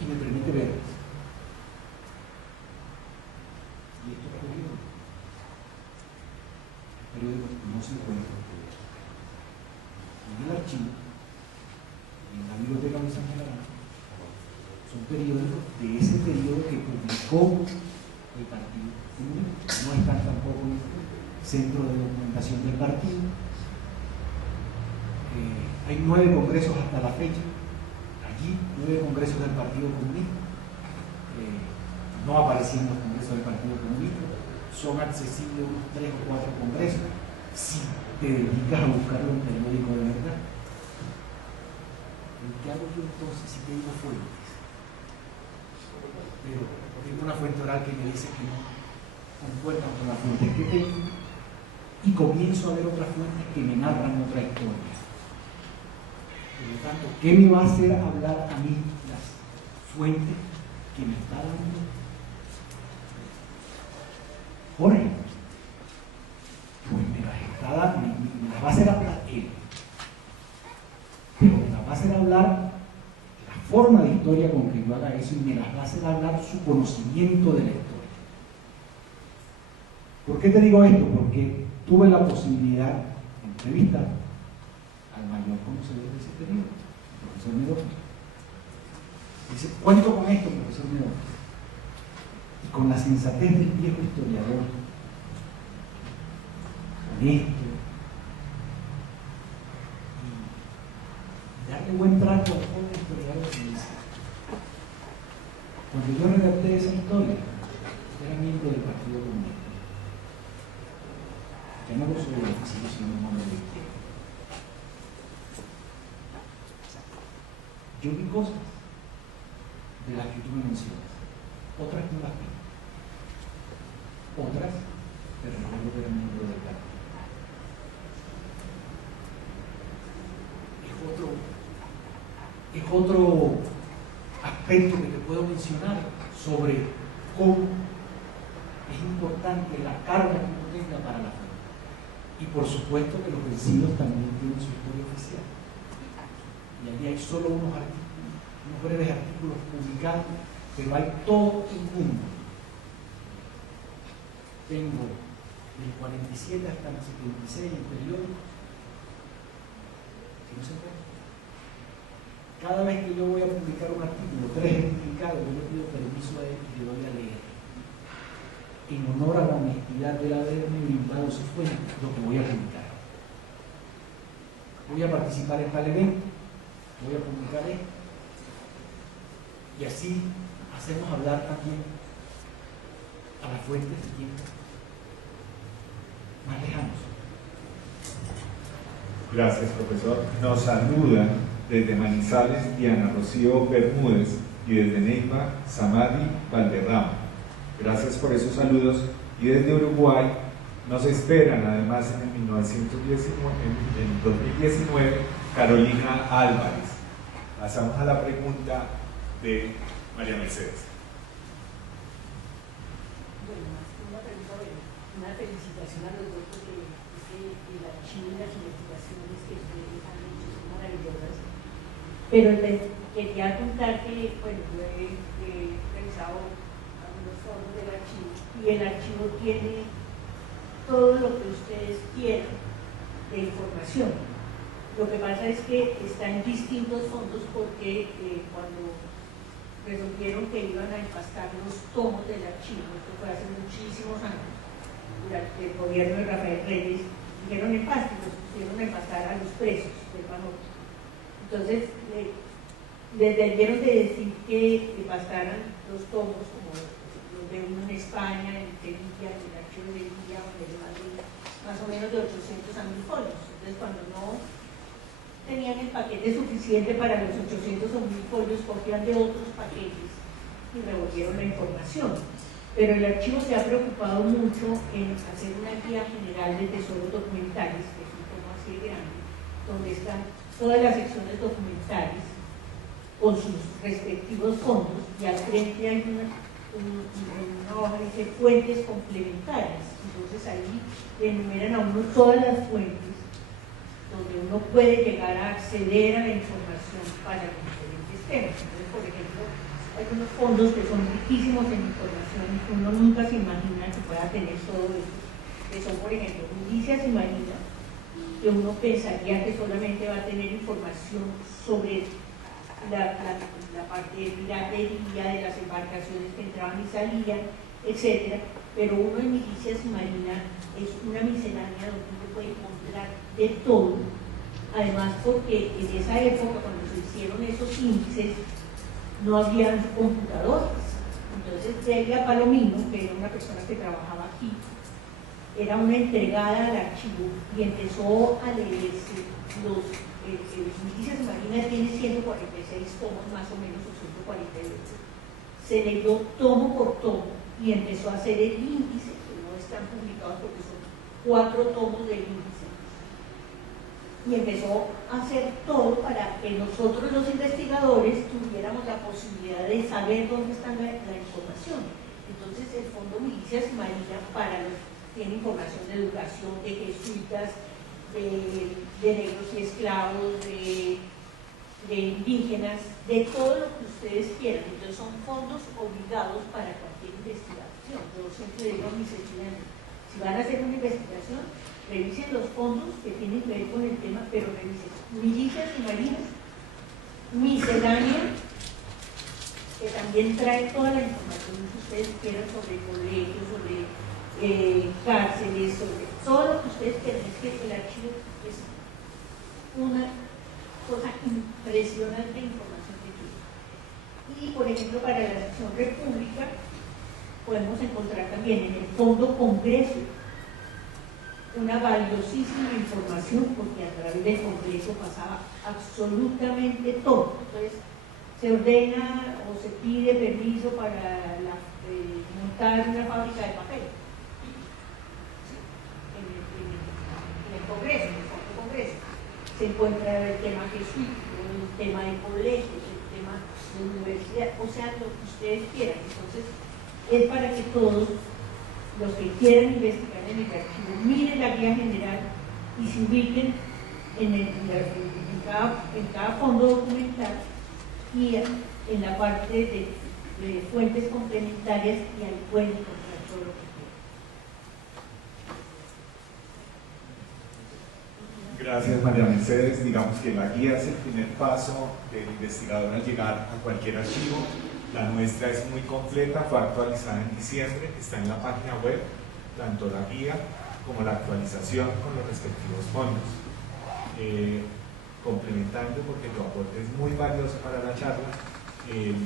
y me permite verlas. Y estos periódicos no se encuentran en el archivo, en la biblioteca de San Gerardo. Son periódicos de ese periodo que publicó el Partido Comunista. No están tampoco en el centro de documentación del partido. Hay 9 congresos hasta la fecha. Allí 9 congresos del Partido Comunista. No aparecían los congresos del Partido Comunista. Son accesibles unos 3 o 4 congresos si te dedicas a buscarlo en periódico de verdad. ¿Qué hago yo entonces si tengo fuentes? Pero tengo una fuente oral que me dice que no concuerdan con las fuentes que tengo, y comienzo a ver otras fuentes que me narran otra historia. Por lo tanto, ¿qué me va a hacer hablar a mí las fuentes que me está dando Jorge? Pues me las está dando, me las va a hacer hablar él, pero me las va a hacer hablar la forma de historia con que yo haga eso, y me las va a hacer hablar su conocimiento de la historia. ¿Por qué te digo esto? Porque tuve la posibilidad de entrevistar al mayor conocedor de ese periodo, el profesor Medón. Dice, cuento con esto, profesor Medón, y con la sensatez del viejo historiador, honesto, y darle buen trato al joven historiador que dice, cuando yo redacté esa historia, era miembro del Partido Comunista. Ya no lo soy de oficina, sino un hombre de izquierda. Yo vi cosas de las que tú me mencionas, otras no las vi. Otras, te recuerdo que era miembro del partido. Es otro aspecto que te puedo mencionar sobre cómo es importante la carga que uno tenga para la fe. Y por supuesto que los vencidos también tienen su historia oficial. Y allí hay solo unos breves artículos publicados, pero hay todo el mundo. Tengo del 47 hasta el 76 en periódicos que no se puede. Cada vez que yo voy a publicar un artículo, 3 publicados, yo le pido permiso a él y le doy a leer. En honor a la honestidad del haberme brindado su fuente, lo que voy a publicar. Voy a participar en tal evento, voy a publicar esto. Y así hacemos hablar también a las fuentes de tiempo más lejanos. Gracias, profesor. Nos saludan desde Manizales Diana Rocío Bermúdez y desde Neiva Samadi Valderrama. Gracias por esos saludos. Y desde Uruguay nos esperan, además, en el 2019, Carolina Álvarez. Pasamos a la pregunta de María Mercedes. Bueno, más que una pregunta, una felicitación a los dos porque el archivo y las investigaciones que ustedes han hecho son maravillosas. Pero les quería contar que, bueno, yo he revisado algunos fondos del archivo y el archivo tiene todo lo que ustedes quieran de información. Lo que pasa es que está en distintos fondos porque cuando resolvieron que iban a empastar los tomos del archivo, esto fue hace muchísimos años, durante el gobierno de Rafael Reyes, dijeron empaste, los pusieron a empastar a los presos del Banorte. Entonces, les debieron de decir que empastaran los tomos, como los de uno en España, en Sevilla, en el archivo de Sevilla, o en el Madrid, más o menos de 800 a 1000 folios. Entonces, cuando no tenían el paquete suficiente para los 800 o 1000 folios, cogían de otros paquetes y revolvieron la información. Pero el archivo se ha preocupado mucho en hacer una guía general de tesoros documentales, que es un tomo así grande, donde están todas las secciones documentales con sus respectivos fondos, y al frente hay una hoja que dice fuentes complementarias. Entonces ahí enumeran a uno todas las fuentes donde uno puede llegar a acceder a la información para los diferentes temas. Entonces, por ejemplo, hay unos fondos que son riquísimos en información y uno nunca se imagina que pueda tener todo eso, que son, por ejemplo, milicias y marina, que uno pensaría que solamente va a tener información sobre la parte de piratería, de las embarcaciones que entraban y salían, etc. Pero uno en milicias y marina es una miscelánea donde uno puede encontrar de todo, además porque en esa época, cuando se hicieron esos índices, no había computadores. Entonces Celia Palomino, que era una persona que trabajaba aquí, era una entregada al archivo y empezó a leerse los milicias y marina tiene 146 tomos más o menos, o 148. Se leyó tomo por tomo y empezó a hacer el índice, que no están publicados porque son 4 tomos del índice, y empezó a hacer todo para que nosotros los investigadores tuviéramos la posibilidad de saber dónde está la información. Entonces el Fondo Milicias y Marina tiene información de educación, de jesuitas, de negros y esclavos, de indígenas, de todo lo que ustedes quieran. Entonces son fondos obligados para cualquier investigación. Yo siempre digo a mis estudiantes, si van a hacer una investigación, revisen los fondos que tienen que ver con el tema, pero revisen milicias y marinas, miscelánea, que también trae toda la información que ustedes quieran sobre colegios, sobre cárceles, sobre todo lo que ustedes quieran. Es que el archivo es una cosa impresionante de información que tiene. Y por ejemplo, para la sección República podemos encontrar también en el Fondo Congreso una valiosísima información, porque a través del Congreso pasaba absolutamente todo. Entonces se ordena o se pide permiso para montar una fábrica de papel en el Congreso, en el Fondo Congreso. Se encuentra el tema jesuítico, el tema de colegios, el tema de universidad, o sea, lo que ustedes quieran. Entonces, es para que todos los que quieran investigar en el archivo miren la guía general y se ubiquen en cada fondo documental y en la parte de fuentes complementarias, y ahí pueden encontrar todo lo que quieran. Gracias, María Mercedes. Digamos que la guía es el primer paso del investigador al llegar a cualquier archivo. La nuestra es muy completa, fue actualizada en diciembre, está en la página web, tanto la guía como la actualización con los respectivos fondos. Complementando, porque tu aporte es muy valioso para la charla, el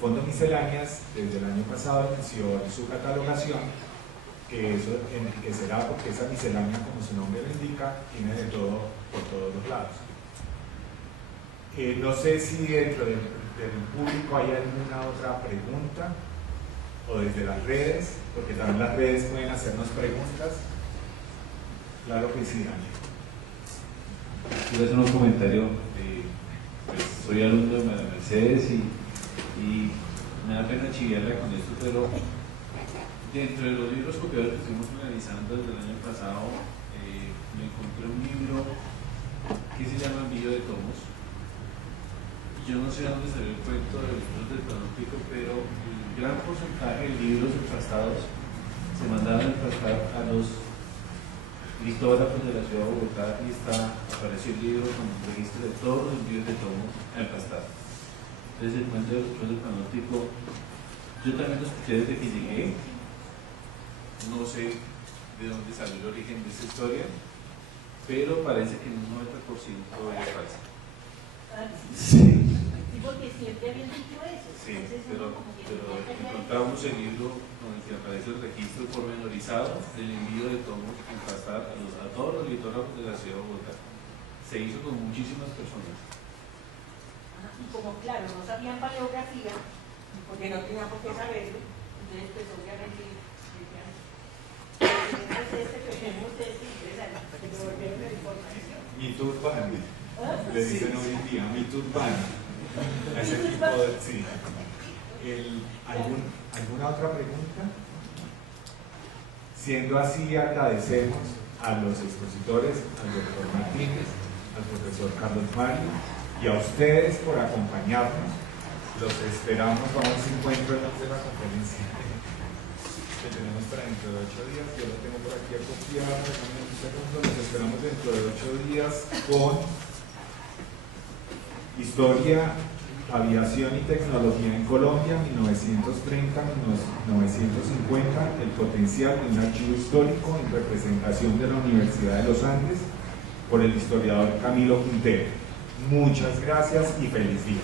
Fondo Misceláneas desde el año pasado inició su catalogación, que eso enriquecerá porque esa miscelánea, como su nombre lo indica, tiene de todo por todos los lados. No sé si dentro del público hay alguna otra pregunta, o desde las redes, porque también las redes pueden hacernos preguntas. Claro que sí, Daniel. Quiero hacer un comentario. Pues soy alumno de María Mercedes y me da pena chiviarla con esto, pero dentro de los libros copiadores que estuvimos organizando desde el año pasado, me encontré un libro que se llama Envío de Tomos. Yo no sé dónde salió el cuento de los libros del Panóptico, pero el gran porcentaje de libros emplastados se mandaban a emplastar a los listógrafos de la ciudad de Bogotá, y apareció el libro con el registro de todos los envíos de tomos a emplastar. Entonces el cuento de los libros del Panóptico, yo también lo escuché desde que llegué, no sé de dónde salió el origen de esta historia, pero parece que en un 90% es falsa. Sí. Porque siempre habían dicho eso. Sí, pero encontramos el libro con el que aparece el registro pormenorizado del envío de tomos emplastar a todos los litógrafos de la ciudad de Bogotá. Se hizo con muchísimas personas. Y como claro, no sabían paleografía, porque no tenían por qué saberlo, entonces pues obviamente Miturbani, le dicen hoy en día, Miturbani. Ese tipo de, sí. ¿Alguna otra pregunta? Siendo así, agradecemos a los expositores, al doctor Martínez, al profesor Carlos Mario y a ustedes por acompañarnos. Los esperamos para un encuentro de la conferencia que tenemos para dentro de 8 días. Yo lo tengo por aquí acopiado, déjame un segundo. Los esperamos dentro de 8 días con Historia, Aviación y Tecnología en Colombia, 1930-1950, el potencial de un archivo histórico en representación de la Universidad de los Andes, por el historiador Camilo Quintero. Muchas gracias y feliz día.